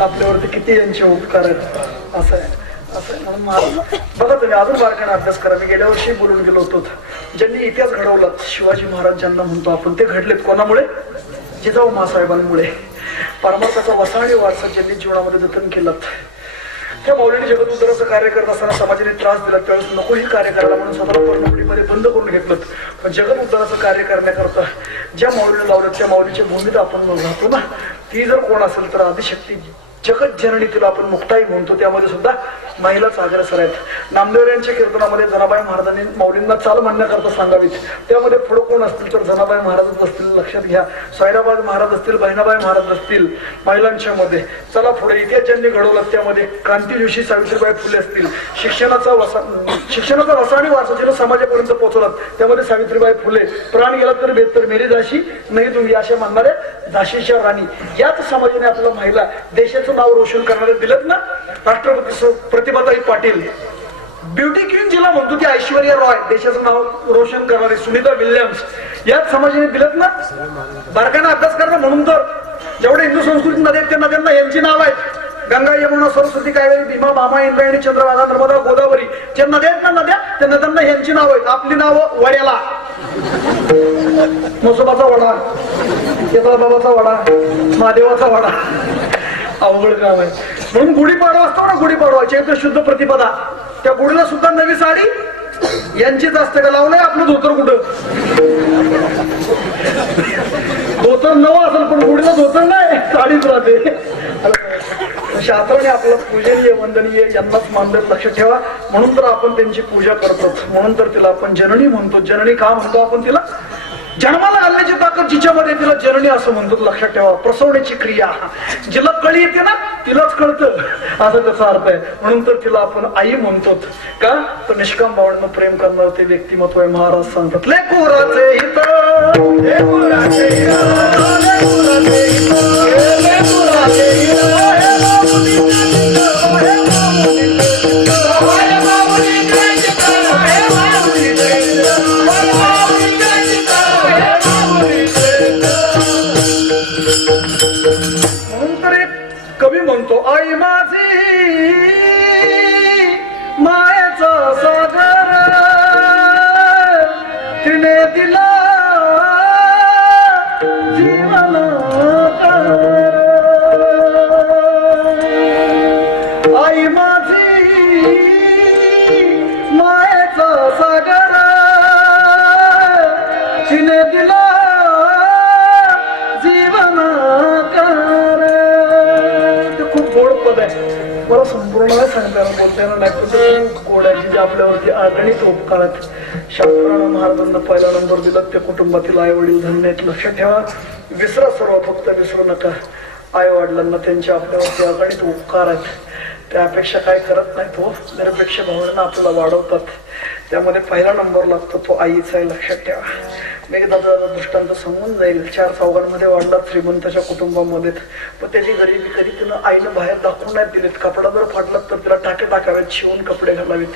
आपल्यावरती किती यांचे उपकार आहेत. असं आहे म्हणून बघा तुम्ही अजून बारकाईने अभ्यास करा. मी गेल्या वर्षी बोलून गेलो होतो ज्यांनी इतिहास घडवला शिवाजी महाराज ज्यांना म्हणतो आपण ते घडलेत कोणामुळे जिजाऊ मासाहेबांमुळे. परमार्थाचा वसाहणी वारसा ज्यांनी जीवनामध्ये जतन केलं. त्या माऊलीने जगत उद्धाराचं कार्य करत असताना समाजाने त्रास दिला त्यावेळेस नको हे कार्य करायला म्हणून स्वतःला परनोकरीमध्ये बंद करून घेतलं. पण जगत उद्धाराचं कार्य करण्याकरता ज्या माऊलीने लावलं त्या माऊलीच्या भूमीत आपण राहतो ना ती जर कोण असेल तर आदिशक्ती जगत जननी तिला आपण मुक्ताई म्हणतो. त्यामध्ये सुद्धा महिलाच अग्रेसर आहेत. नामदेव यांच्या कीर्तनामध्ये जनाबाई महाराजांनी माऊलींना चाल म्हणण्याकरता सांगावीत. त्यामध्ये पुढे कोण असतील तर जनाबाई महाराजच असतील. लक्षात घ्या. सायराबाई महाराज असतील, बहिणाबाई महाराज असतील महिलांच्या मध्ये. चला पुढे इतिहास ज्यांनी घडवलं त्यामध्ये क्रांती जोशी, सावित्रीबाई फुले असतील. शिक्षणाचा वसाहणी वारसा जिला समाजापर्यंत पोहोचला त्यामध्ये सावित्रीबाई फुले. प्राण गेला तर बेहतर मेरी झाशी नाही तुम्ही अशा म्हणणारे झाशीच्या राणी. याच समाजाने आपल्याला महिला देशाचं नाव रोशन करणारे दिलेत ना. राष्ट्रपती प्रतिभाताई पाटील, ब्युटी क्वीन जिला म्हणतो ती ऐश्वर्या रॉय, देशाचं नाव रोशन करणारी सुनीता विल्यम्स याच समाजाने दिलेत ना. बारकाईने अभ्यास करणं म्हणून तर जेवढे हिंदू संस्कृती नद्या आहेत त्या नद्यांना यांची नाव आहेत. गंगा, यमुना, सरस्वती, कावेरी, भीमा, मामा, इंद्रायणी, चंद्रभागा, नर्मदा, गोदावरी ज्या नद्या आहेत ना नद्या त्या नद्यांना यांची नाव आहेत. आपली नावं वड्याला म्हसोबाचा वडा, केदारबाबाचा वडा, महादेवाचा वडा. अवघड काम आहे. म्हणून गुढीपाडवा असतो ना, गुढीपाडवा चैत्र शुद्ध प्रतिपदा त्या गुढीला सुद्धा नवी साडी यांचीच असतं का लावलंय आपलं धोतर कुठं? धोतर नवं असेल पण पुढीला धोतर नाही, साडीच राहते. शास्त्राने आपलं पूजनीय वंदनीय यांनाच मानलं, लक्षात ठेवा. म्हणून तर आपण त्यांची पूजा करतो, म्हणून तर तिला आपण जननी म्हणतो. जननी का म्हणतो आपण तिला? जन्माला आल्याची ताकद जिच्यामध्ये तिला जननी असं म्हणतो, लक्षात ठेवा. प्रसवण्याची क्रिया जिला कळी येते ना तिलाच कळतं, असं त्याचा अर्थ आहे. म्हणून तर तिला आपण आई म्हणतो. का तर निष्काम भावनेनं प्रेम करणार ते व्यक्तिमत्व आहे. महाराज सांगतात लेकुराचे हित, लेकुराचे हित, लेकुराचे हित, लेकुराचे हित. म्हणून तर एक कवी म्हणतो आई माझी मायेचा सागर तिने दिला जीवन आई माझी मायेचा सागर तिने दिला मला संपूर्ण सांगताना बोलताना नाही पण गोड्याची जी आपल्यावरती अगणित उपकारात शास्त्रानं महाराजांना पहिला नंबर दिला. त्या कुटुंबातील आई वडील धन्य आहेत, लक्षात ठेवा. विसरा सर्व, फक्त विसरू नका. आई वडिलांना त्यांच्या आपल्यावरती अगणित उपकार आहेत, त्यापेक्षा काय करत नाही. तो निरपेक्ष भावनेनं आपल्याला वाढवतात, त्यामध्ये पहिला नंबर लागतो तो आईचा आहे, लक्षात ठेवा. मेघदादाचा दृष्टांत समजून जाईल. 4 चौघांमध्ये वाढला श्रीमंताच्या कुटुंबामध्ये, पण त्याची गरिबी कधी तिनं आईनं बाहेर दाखवून नाही दिलीत. कपडा जर फाटला तर तिला टाके टाकावेत, शिवून कपडे घालावेत.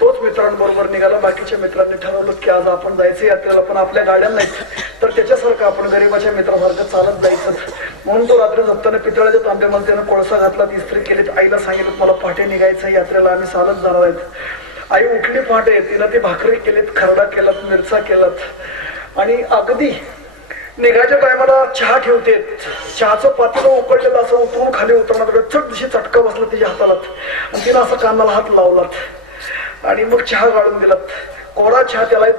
तोच मित्रांबरोबर निघाला. बाकीच्या मित्रांनी ठरवलं की आज आपण जायचं यात्रेला, पण आपल्या गाड्या नाहीत, तर त्याच्यासारखं आपण गरीबाच्या मित्रासारखं चालत जायचं. म्हणून तो रात्री झोपताना पितळाच्या तांब्यामध्ये त्यानं कोळसा घातला, इस्त्री केलीत. आईला सांगितलं मला पहाटे निघायचं यात्रेला, आम्ही चालत जाणार आहेत. आई उठली पहाटे, तिला ती भाकरी केलीत, खरडा केलात, मिरचा केलात आणि अगदी निघायच्या टायमाला चहा ठेवते. चहाचं पातेलं उकडलेलं असं उतरून खाली उतरणार, चट दिशी चटका बसला तिच्या हाताला आणि तिला असं कानाला हात लावलात आणि मग चहा गाळून दिलात. कोरा चहा, त्यालाही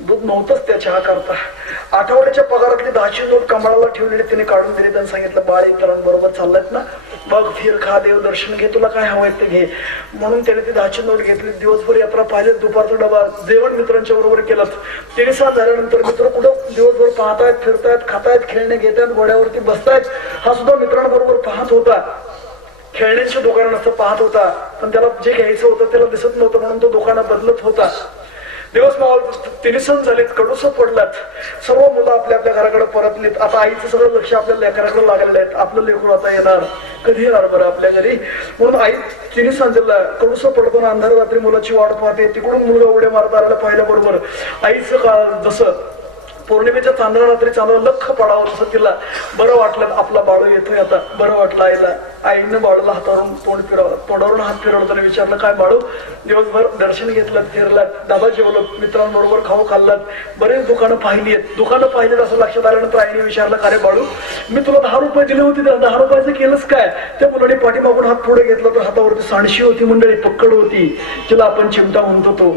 दूध नव्हतंच त्या चहा करता. आठवड्याच्या पगारातली 10ची नोट कमळाला ठेवलेली तिने काढून दिली. त्यांनी सांगितलं बाळ इतरांबरोबर चाललायत ना, बघ फिर खा, देव दर्शन घे, तुला काय हवंय ते घे. म्हणून त्याने ती 10ची नोट घेतली. दिवसभर यात्रा पाहिलेत, दुपारचा डबा जेवण मित्रांच्या बरोबर केलं. 3 साल झाल्यानंतर मित्र कुठं दिवसभर पाहतायत, फिरतायत, खातायत, खेळणे घेतायत, घोड्यावरती बसतायत. हा सुद्धा मित्रांबरोबर पाहत होता. खेळण्याची दुकानं नसतं पाहत होता, पण त्याला जे घ्यायचं होतं त्याला दिसत नव्हतं, म्हणून तो दुकानं बदलत होता. दिवस मावळ 3 सण झालेत, कडूस पडलात. सर्व मुलं आपल्या आपल्या घराकडे परतलीत. आता आईचं सगळं लक्ष आपल्या लेकराकडे लागलेलं आहे. आपलं लेकरू आता येणार, कधी येणार बरं आपल्या घरी. म्हणून आई 3 सांजेला कडूस पडतो, अंधार रात्री मुलाची वाट पाहते. तिकडून मुलगा उड्या मारता आला पाहिल्याबरोबर आईचं काळ जसं पौर्णिमेच्या चांदण्या रात्री चांदणा लख पडावं तसं तिला बरं वाटलं. आपला बाळू येतोय आता, बरं वाटलं आईला. आईनं बाळूला हातावरून तोंडावरून हात फिरवलं. विचारलं काय बाळू, दिवसभर दर्शन घेतलं, फिरलात, डबा जेवलं, मित्रांबरोबर खाऊ खाल्लात, बरेच दुकानं पाहिली आहेत. दुकानं पाहिलेत असं लक्षात आल्यानंतर आईने विचारलं अरे बाळू, मी तुला 10 रुपये दिले होते, त्या 10 रुपयाचं केलंच काय? त्या मुलाने पाठीमागून हात पुढे घेतला तर हातावरती सांडशी होती, मंडळी पक्कड होती, तिला आपण चिमटा म्हणतो.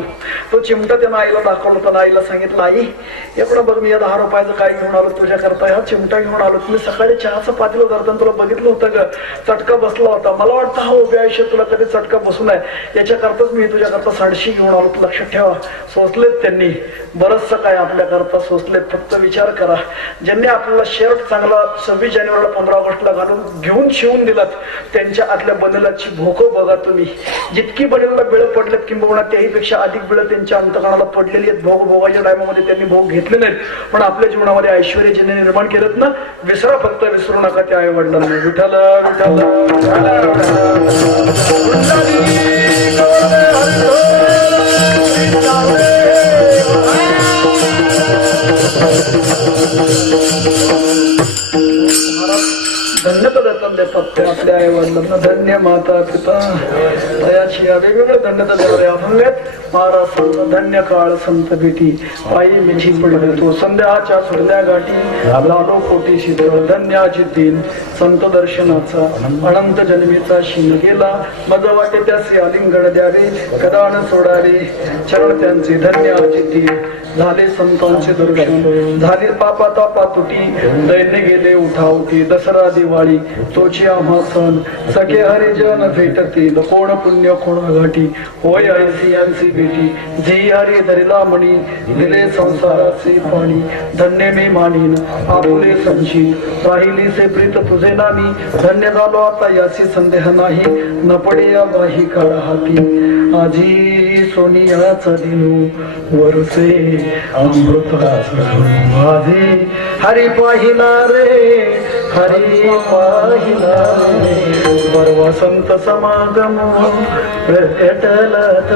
तो चिमटा त्यानं आईला दाखवला होता. आईला सांगितलं आई एवढं बघ, मी या 10 रुपयाचं काय घेऊन आलो तुझ्या करता, हा चिमटा घेऊन आलो. तुम्ही सकाळी चहाचं पातेलं धरताना तुला बघितलं होतं का, चटका बसला होता. मला वाटतं हा उभ्या आयुष्यात तुला कधी चटका बसू नये याच्या करताच मी तुझ्या करता सांडशी घेऊन आलो. लक्षात ठेवा, सोचलेत त्यांनी बरंचस काय आपल्या करता सोचलेत. फक्त विचार करा, ज्यांनी आपल्याला शर्ट चांगला 26 जानेवारीला 15 ऑगस्टला घालून घेऊन शिवून दिलात, त्यांच्या आतल्या बनेलाची भोकं बघा तुम्ही. जितकी बनेला बिळं पडलेत किंबहुना त्याहीपेक्षा अधिक बिळं त्यांच्या अंतकणाला पडलेली आहेत. भोग भोगाच्या टायमामध्ये त्यांनी भोग घेतले नाहीत, पण आपल्या जीवनामध्ये ऐश्वर्य ज्यांनी निर्माण केलं ना, विसरा, फक्त विसरू नका त्या आई वडिलांना. विठ्ठल धन्यता देतात आपल्या आई वडिलांना. धन्य माता पिता तयाची वेगवेगळे धन्यता देणारे अभंग आहेत. महाराज सांगता धन्य काळ संत भेटी पायी मिठी पडली तो संध्याच्या सुरल्या गाठी लालो कोटी शीतळ धन्याची दिन संत दर्शनाचा अनंत जन्मीचा शीन गेला मज वाटे त्याचे आलिंगण द्यावे कदान सोडावे चरण त्यांचे धन्याची दिन झाले संतांचे दर्शन झाली पापा तापा तुटी दैन्य गेले उठावती दसरा दिवाळी तोची आम्हा सण सखे हरिजन भेटतील कोण पुण्य कोण घाटी होय ऐसी यांची भेटी जी हरी धरिला मणी दिले संसाराचे पाणी धन्य मी मानीन आपुले संचित राहिली से प्रीत तुझे नामी धन्य झालो आता याची संदेह नाही न पडे या बाही काळ हाती आजी सोनियाचा दिनू वरसे अमृताचे हरी पाहिला रे हरी पाहिला रे परवा संत समागम भेटलात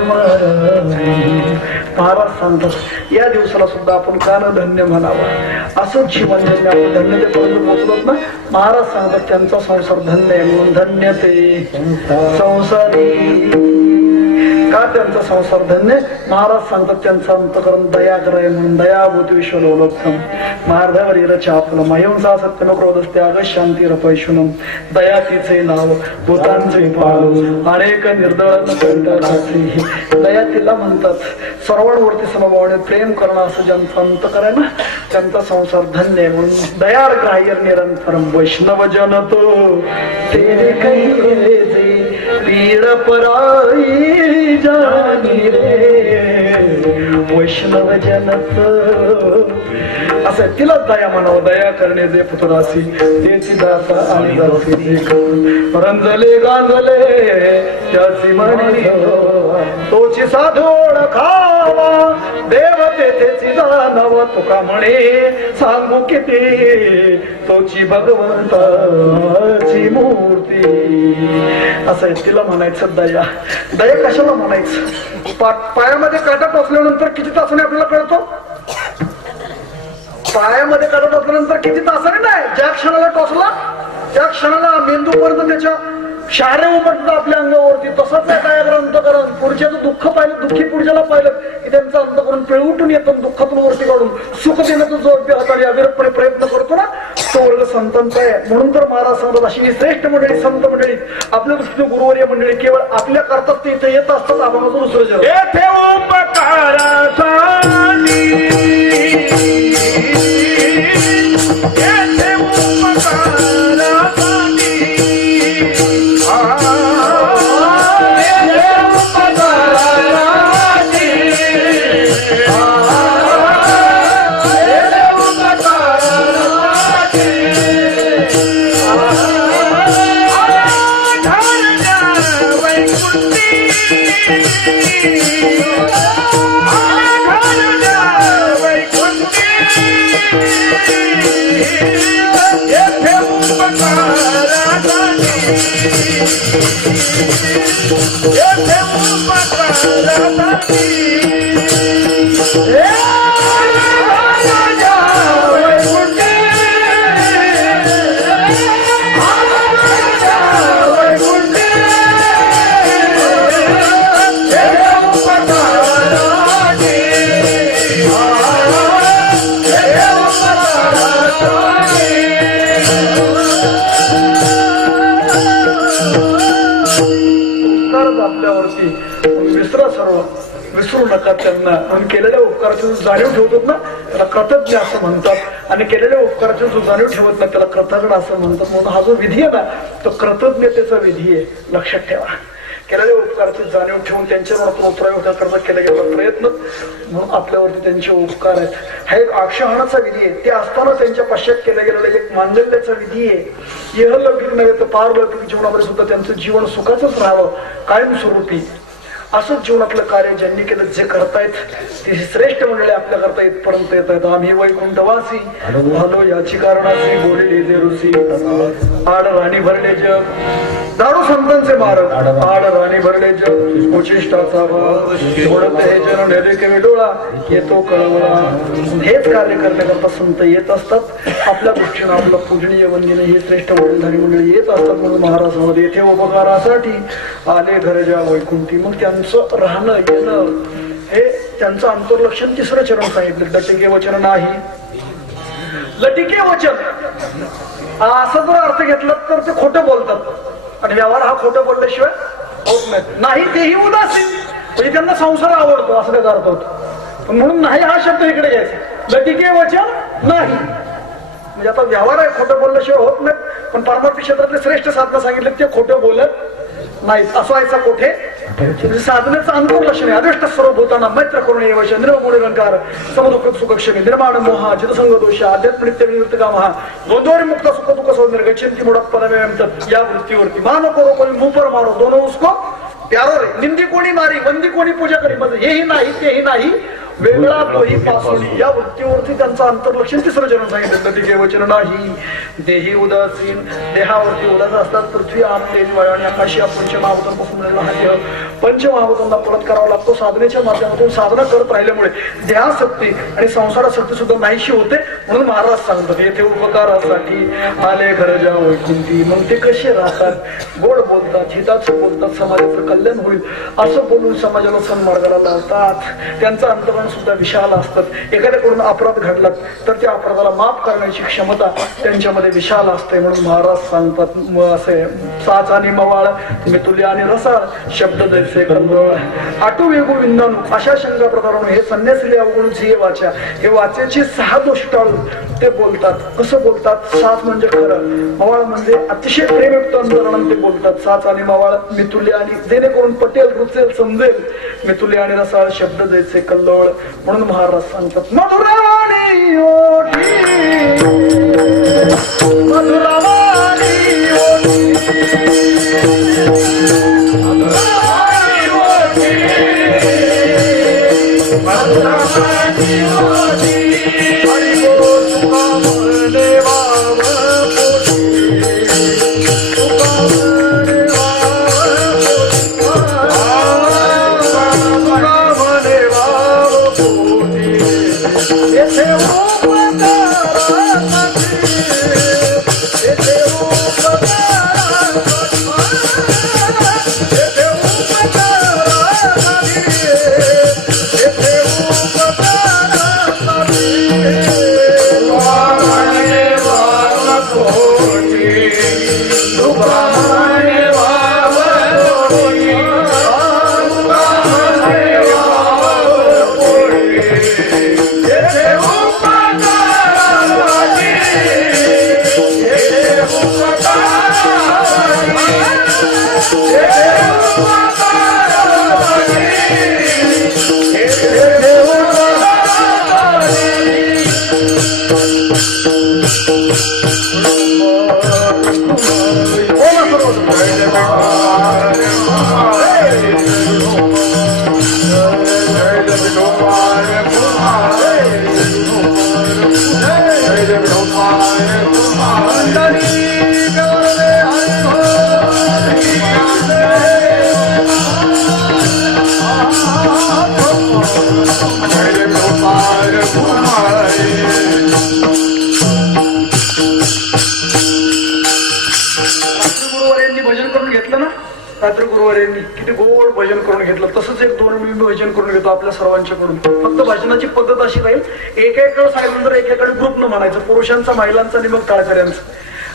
महाराज सांगतात या दिवसाला सुद्धा आपण कान धन्य म्हणावा असं जीवन ज्यांनी आपण धन्यतेपर्यंत पोहोचलोत ना महाराज सांगतात त्यांचा संसार धन्य आहे म्हणून धन्य ते संसारी का त्यांचा संसार धन्य महाराज सांगतात त्यांचं अंतकरण दयाग्र आहे म्हणून दयाभूत विश्वलोलोत्तम मार्धवरीर चापलं महिंसा सत्यमक्रोध त्याग शांती रपैशुनम दया तिचे नाव भूतांचे पालू अनेक निर्दळ दया तिला म्हणतात सर्वांवरती समभावाने प्रेम करणं असं ज्यांचं अंतकरण आहे ना त्यांचा संसार धन्य आहे म्हणून दयार ग्राह्य निरंतरम वैष्णव जन तो तेरे कैसे पीड पराई जानी रे वैष्णव जनत असं तिला दया म्हणावं दया करणे जे पुतरासी तेची दासा आणि दासी रंजले गांजले त्याची म्हणे तोची साधोड खावा देव तेथेची दानव तुका म्हणे सांगू किती तोची भगवंताची मूर्ती असं तिला म्हणायचं दया दया कशाला म्हणायचं पायामध्ये काटा टोचल्यानंतर किती तासाने आपल्याला कळतो पायामध्ये काटा टोचल्यानंतर किती तासाने नाही ज्या क्षणाला टोचला त्या क्षणाला मेंदू पर्यंत त्याच्या शारे उमटतं आपल्या अंगावरती तसंच आहे काय अंतकरण पुढच्याचं दुःख पाहिलं दुःखी पुढच्याला पाहिलं की त्यांचं अंतकरण पिळवटून येतं दुःखातून वरती काढून सुख देण्याचा जो हाताने अविरतपणे प्रयत्न करतो ना तो वर्ग संतांचा आहे म्हणून तर महाराज सांगतात अशी ही श्रेष्ठ मंडळी संत मंडळी आपल्या दृष्टीने गुरुवर्य मंडळी केवळ आपल्या करतात ते इथे येत असतात आम्हाला दुसरं जग येथे विसरू नका त्यांना आणि केलेल्या उपकाराची जाणीव ठेवतात ना त्याला कृतज्ञ असं म्हणतात आणि केलेल्या उपकाराची जो जाणीव ठेवत नाही त्याला कृतज्ञ असं म्हणतात म्हणून हा जो विधी आहे ना तो कृतज्ञतेचा विधी आहे लक्षात ठेवा केलेल्या उपकाराची जाणीव ठेवून त्यांच्या मनातून उतरावी करता केला गेला प्रयत्न म्हणून आपल्यावरती त्यांचे उपकार आहेत हा एक आक्षहाणाचा विधी आहे ते असताना त्यांच्या पश्चात केला गेलेला एक मांजल्याचा विधी आहे यह लौकिक नव्हे तर पार लौकिक जीवनामध्ये सुद्धा त्यांचं जीवन सुखाचंच राहावं कायमस्वरूपी असंच जीवनातलं कार्य ज्यांनी केलं जे करतायत ते श्रेष्ठ मंडळी आपल्या करता इथपर्यंत येत आहेत आम्ही वैकुंठवासी झालो याची कारणाची बोलले जे ऋषी आड राणी भरले जग दारू संतांचे मारक आड राणी भरले जग उचिष्टाचा सोडत हे जन नेले के डोळा येतो कळवळा हेच कार्य करण्याकरता संत येत असतात आपल्या गोष्टीनं आपलं पूजनीय वंदनीय हे श्रेष्ठ वडीलधारी मंडळी येत असतात म्हणून महाराज येथे उपकारासाठी आले घर ज्या वैकुंठी मग त्यांचं राहणं येणं हे त्यांचं अंतर्लक्षण तिसरं चरण सांगितलं. लटिके वचन नाही, लटिके वचन असं जर अर्थ घेतला तर ते खोटं बोलतात आणि व्यवहार हा खोटं बोलल्याशिवाय होत नाही. तेही उदासीन म्हणजे त्यांना संसार आवडतो असं त्याचा अर्थ होतो. पण म्हणून नाही हा शब्द इकडे घ्यायचा. लटिके वचन नाही म्हणजे आता व्यवहार आहे, खोटं बोलल्याशिवाय होत नाही. पण परमार्थी क्षेत्रातले श्रेष्ठ साधना सांगितले ते खोटं बोलत नाहीत. असं व्हायचा कोठे म्हणजे साधनेचं अंतर्लक्षण आहे. अदृष्ट स्वरूप होताना मैत्र करून येवश निर्मूलंकार समदुःख सुखक्षमी निर्माण मोहा चितसंग दोष आध्यात्म नित्य निवृत्त काम हा द्वंद्वरी मुक्त सुख दुःख सोडणार गच्छन्ति मुडप पदमेंत या वृत्तीवरती मानो करो कोणी मुपर मारो दोनों उसको प्यारो रे. निंदी कोणी मारी वंदी कोणी पूजा करी म्हणजे हेही नाही तेही नाही वेगळा तोही पासून या वृत्तीवरती त्यांचं अंतर्लक्षण तिसरं जन्म सांगितलं. लटिके वचन नाही, देही उदासीन देहावरती उदास असतात. पृथ्वी आम तेज वायू आणि आकाशी पंचमहाभूतांपासून मिळाला हा देह पंचमहाभूतांना परत करावा लागतो. साधनेच्या माध्यमातून साधना करत राहिल्यामुळे देहासक्ती आणि संसारासक्ती सुद्धा नाहीशी होते. म्हणून महाराज सांगतात येथे उपकारासाठी आले घर ज्या वैकुंठी. मग ते कसे राहतात, गोड बोलतात, हिताचं बोलतात, समाजाचं कल्याण होईल असं बोलून समाजाला सन्मार्गाला लावतात. त्यांचं अंतर्मन सुद्धा विशाल असतात. एखाद्याकडून अपराध घडला तर त्या अपराधाला माफ करण्याची क्षमता त्यांच्यामध्ये विशाल असते. म्हणून महाराज सांगतात असे साच आणि मवाळ मितुल्य आणि रसाळ शब्द दैसे कल्लोळ आटू वेगू विंदाणू अशा शंका प्रकारानं हे संन्यासी अवगुण झिये वाचा हे वाचेची 6 दोष टाळून ते बोलतात. कसं बोलतात? साच म्हणजे खरं, मवाळ म्हणजे अतिशय प्रेमयुक्त अंतकरणाने ते बोलतात. साच आणि मवाळ मितुल्य आणि जेणेकरून पटेल रुचेल समजेल मितुल्य आणि रसाळ शब्द दैसे कल्लोळ. म्हणून महाराज सांगतात मधुरावाणी ओठी मधुरावाणी ओठी मधुरावाणी ओठी मधुरावाणी ओठी हरी बोल तुका म्हणे वाव पोटी तुका म्हणे वाव म्हणे वाव पोटी येथे रात्री गुरुवारी किती गोड भजन करून घेतलं. तसंच एक 2 मी भजन करून घेतो आपल्या सर्वांच्याकडून. फक्त भजनाची पद्धत अशी राहील एक सांगितलं एकेकाने ग्रुपनं म्हणायचं, पुरुषांचा महिलांचा आणि मग टाळकऱ्यांचं.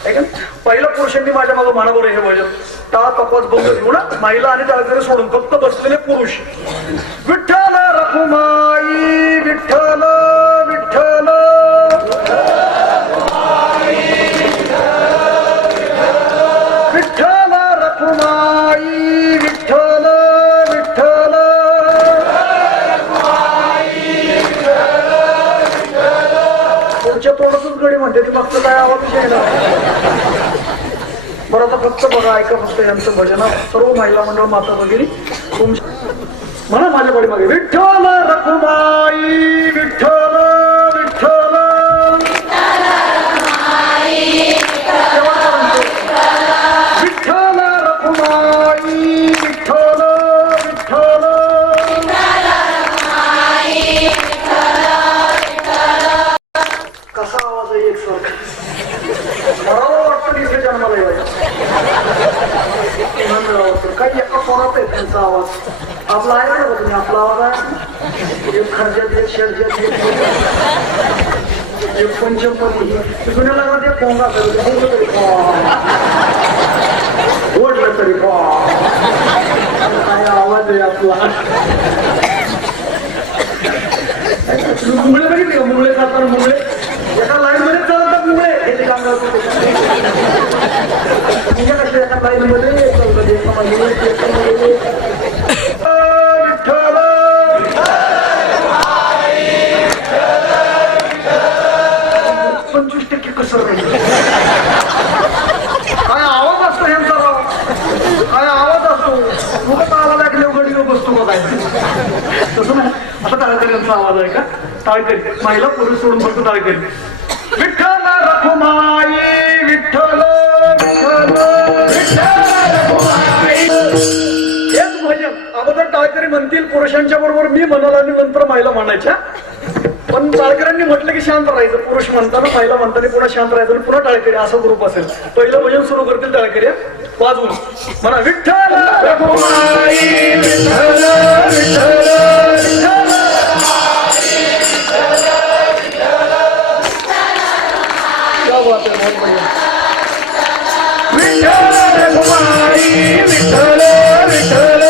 ऐका पहिल्या पुरुषांनी माझ्या मागं म्हणा बरं हे भजन टाळ कपाच बंद घेऊ ना, महिला आणि टाळकरी सोडून फक्त बसलेले पुरुष. विठ्ठल रखुमाई विठ्ठल विठ्ठल विठ्ठल रखुमाई विठ्ठल विठ्ठल पुढच्या तोंडातूच गडी म्हणते ती मागचं काय आवाज येणार. बरं आता फक्त बघा ऐका फक्त यांचं भजन सर्व महिला मंडळ माता वगैरे म्हणा माझ्या पाठी मागे विठ्ठल रखुमाई विठ्ठल विठ्ठल विठ्ठल रखुमाई विठ्ठल विठ्ठल कसा आवाज आहे एकसारखा. मला वाटतं इथे जन्माला येवायचं काही एका स्वरात आहे त्यांचा आवाज. आपला आहे का तुम्ही? आपला आवाज आहे एक खर्चात एक शेरच्यात एक पंचमपदी जुन्या लागला ते पोंगा बोललं तरी ओढलं तरी काय आवाज आहे आपला मुंगळे बघितले का मुंगळे खाताना मुंगळे एका लाईन मध्ये चालतात मुंगळे हे ते काम करतो कशा एका लाईन मध्ये चालतात एका कसर नाही काय आवाज असतो यांचा राव काय आवाज असतो मग ताला लागले गडी बसतो बघायचं तसं नाही आता टाळकऱ्यांचा आवाज आहे का टाळकरी महिला पुरुष सोडून फक्त टाळकरी विठ्ठल रखुमाई विठ्ठल हेच भजन अगोदर टाळकरी म्हणतील पुरुषांच्या बरोबर मी म्हणाल आणि नंतर महिला म्हणायच्या पण टाळकऱ्यांनी म्हटलं की शांत राहायचं पुरुष म्हणताना महिला म्हणताना पुन्हा शांत राहायचं आणि पुन्हा टाळकरी असा ग्रुप असेल पहिलं भजन सुरू करतील टाळकरी वाजवून म्हणा विठ्ठल रखुमाई विठ्ठल विठ्ठल क्या बात है बहुत बढ़िया विठ्ठल रखुमाई विठ्ठल विठ्ठल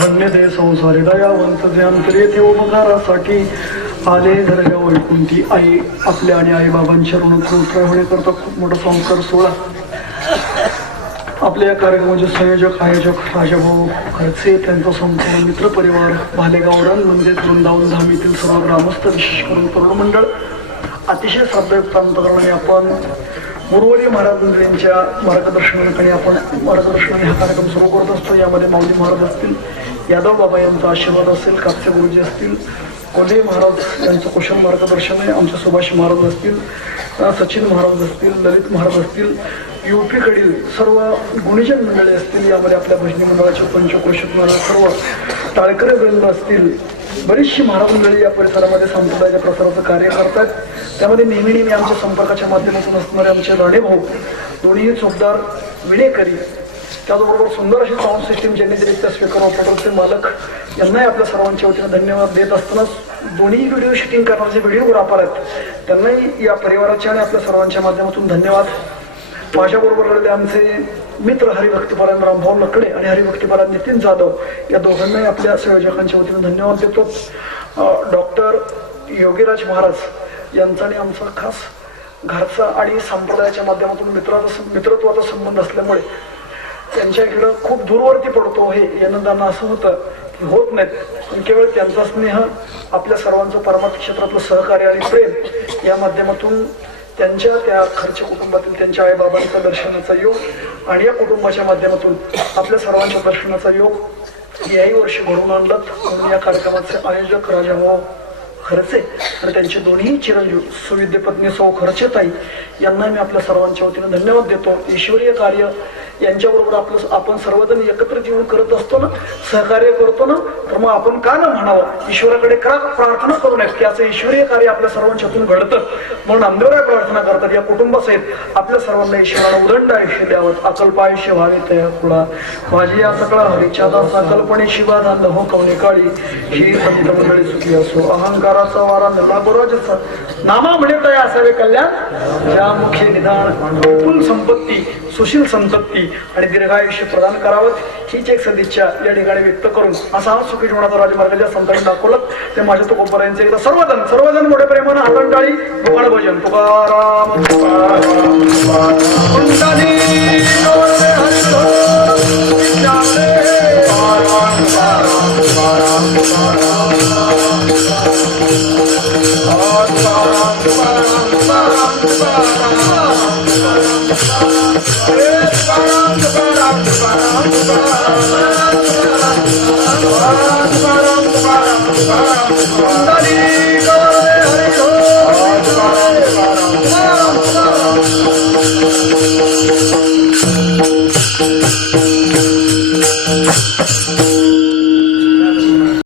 धन्य दे संसारी दयावंत जे अंतरे ते उपकारासाठी आले दर्जा वैकुंठी आई आपल्या आणि आई बाबांच्या ऋणकृत होण्याकरता खूप मोठा संस्कार सोहळा आपल्या या कार्यक्रमाचे संयोजक आयोजक राजाभाऊ खडसे त्यांचा संपूर्ण मित्रपरिवार भालेगावडण म्हणजे वृंदावन धामीतील सर्व ग्रामस्थ विशेष करून तरुण मंडळ अतिशय श्रद्धायुक्त अंतकरणाने आपण मुरवली महाराज मंडळींच्या मार्गदर्शनाकडे आपण मार्गदर्शनाने हा कार्यक्रम सुरू करत असतो. यामध्ये माऊली महाराज असतील, यादव बाबा यांचा आशीर्वाद असेल, कापसे गुरुजी असतील, कोल्हे महाराज यांचं कुशल मार्गदर्शन आहे, आमचे सुभाष महाराज असतील, सचिन महाराज असतील, ललित महाराज असतील, यूपीकडील सर्व गुणीजन मंडळी असतील, यामध्ये आपल्या भजनी मंडळाचे पंचक्रोशीत महाराज सर्व टाळकरे वृंद असतील, बरीचशी महाराज मंडळी या परिसरामध्ये संप्रदायाच्या प्रसाराचं कार्य करतात. त्यामध्ये नेहमी नेहमी आमच्या संपर्काच्या माध्यमातून असणारे आमचे राणे भाऊ दोन्ही चोपदार विणेकरी, त्याचबरोबर सुंदर अशी साऊंड सिस्टीम ज्यांनी दिरित्या स्पीकर ऑपरेटरचे मालक यांनाही आपल्या सर्वांच्या वतीने धन्यवाद देत असताना दोन्ही व्हिडिओ शूटिंग करणारे जे व्हिडिओग्राफर आहेत त्यांनाही या परिवाराच्या आणि आपल्या सर्वांच्या माध्यमातून धन्यवाद. माझ्याबरोबर राहिले आमचे मित्र हरिभक्तीपरायण रामभाऊ लकडे आणि हरिभक्तीपरायण नितीन जाधव या दोघांनाही आपल्या संयोजकांच्या वतीने धन्यवाद देतो. डॉक्टर योगीराज महाराज यांचा आणि आमचा खास घरचा आणि संप्रदायाच्या माध्यमातून मित्रत्वाचा संबंध असल्यामुळे त्यांच्या इकडं खूप दूरवरती पडतो हे यांना असं होतं की होत नाहीत, पण केवळ त्यांचा स्नेह आपल्या सर्वांचं परमार्थ क्षेत्रातलं सहकार्य आणि प्रेम या माध्यमातून त्यांच्या त्या खर्च कुटुंबातील त्यांच्या आईबाबांचा दर्शनाचा योग आणि या कुटुंबाच्या माध्यमातून आपल्या सर्वांच्या दर्शनाचा योग याही वर्षी घडून आणलं. म्हणून या कार्यक्रमाचे आयोजक राजाभाऊ खर्चे आणि त्यांचे दोन्ही चिरंजीव सुविद्य पत्नी सौ खर्चेताई यांना मी आपल्या सर्वांच्या वतीने धन्यवाद देतो. ईश्वरीय कार्य यांच्याबरोबर आपण सर्वजण एकत्र जीवन करत असतो ना, सहकार्य करतो ना, तर मग आपण का न म्हणावं, ईश्वराकडे का प्रार्थना करू नये की असं ईश्वरीय कार्य आपल्या सर्वांच्यातून घडतं. म्हणून नामदेवराय प्रार्थना करतात, या कुटुंबासहित आपल्या सर्वांना ईश्वरानं उदंड आयुष्य द्यावं, अकल्प आयुष्य व्हावे तया कुळा माझी या सकळा हरीच्या दासा कल्पने शिवा धान हो कवने काळी ही संत मंडळी सुखी असो. अहंकाराचा वारा नका बरोजचा नामा म्हणे तया असावे कल्याण, ज्या मुखे निदान विपुल संपत्ती सुशील संतप्ती आणि दीर्घायुष्य प्रदान करावं, हीच एक सदिच्छा या ठिकाणी व्यक्त करून असा हा सुखी जीवनाचा राजमार्ग संतांनी दाखवलं. ते माझ्या तुकोबरायांचे एकदा सर्वजण मोठ्या प्रेमानं हातान टाळी तुकाळ भजन तुकाराम Thank you.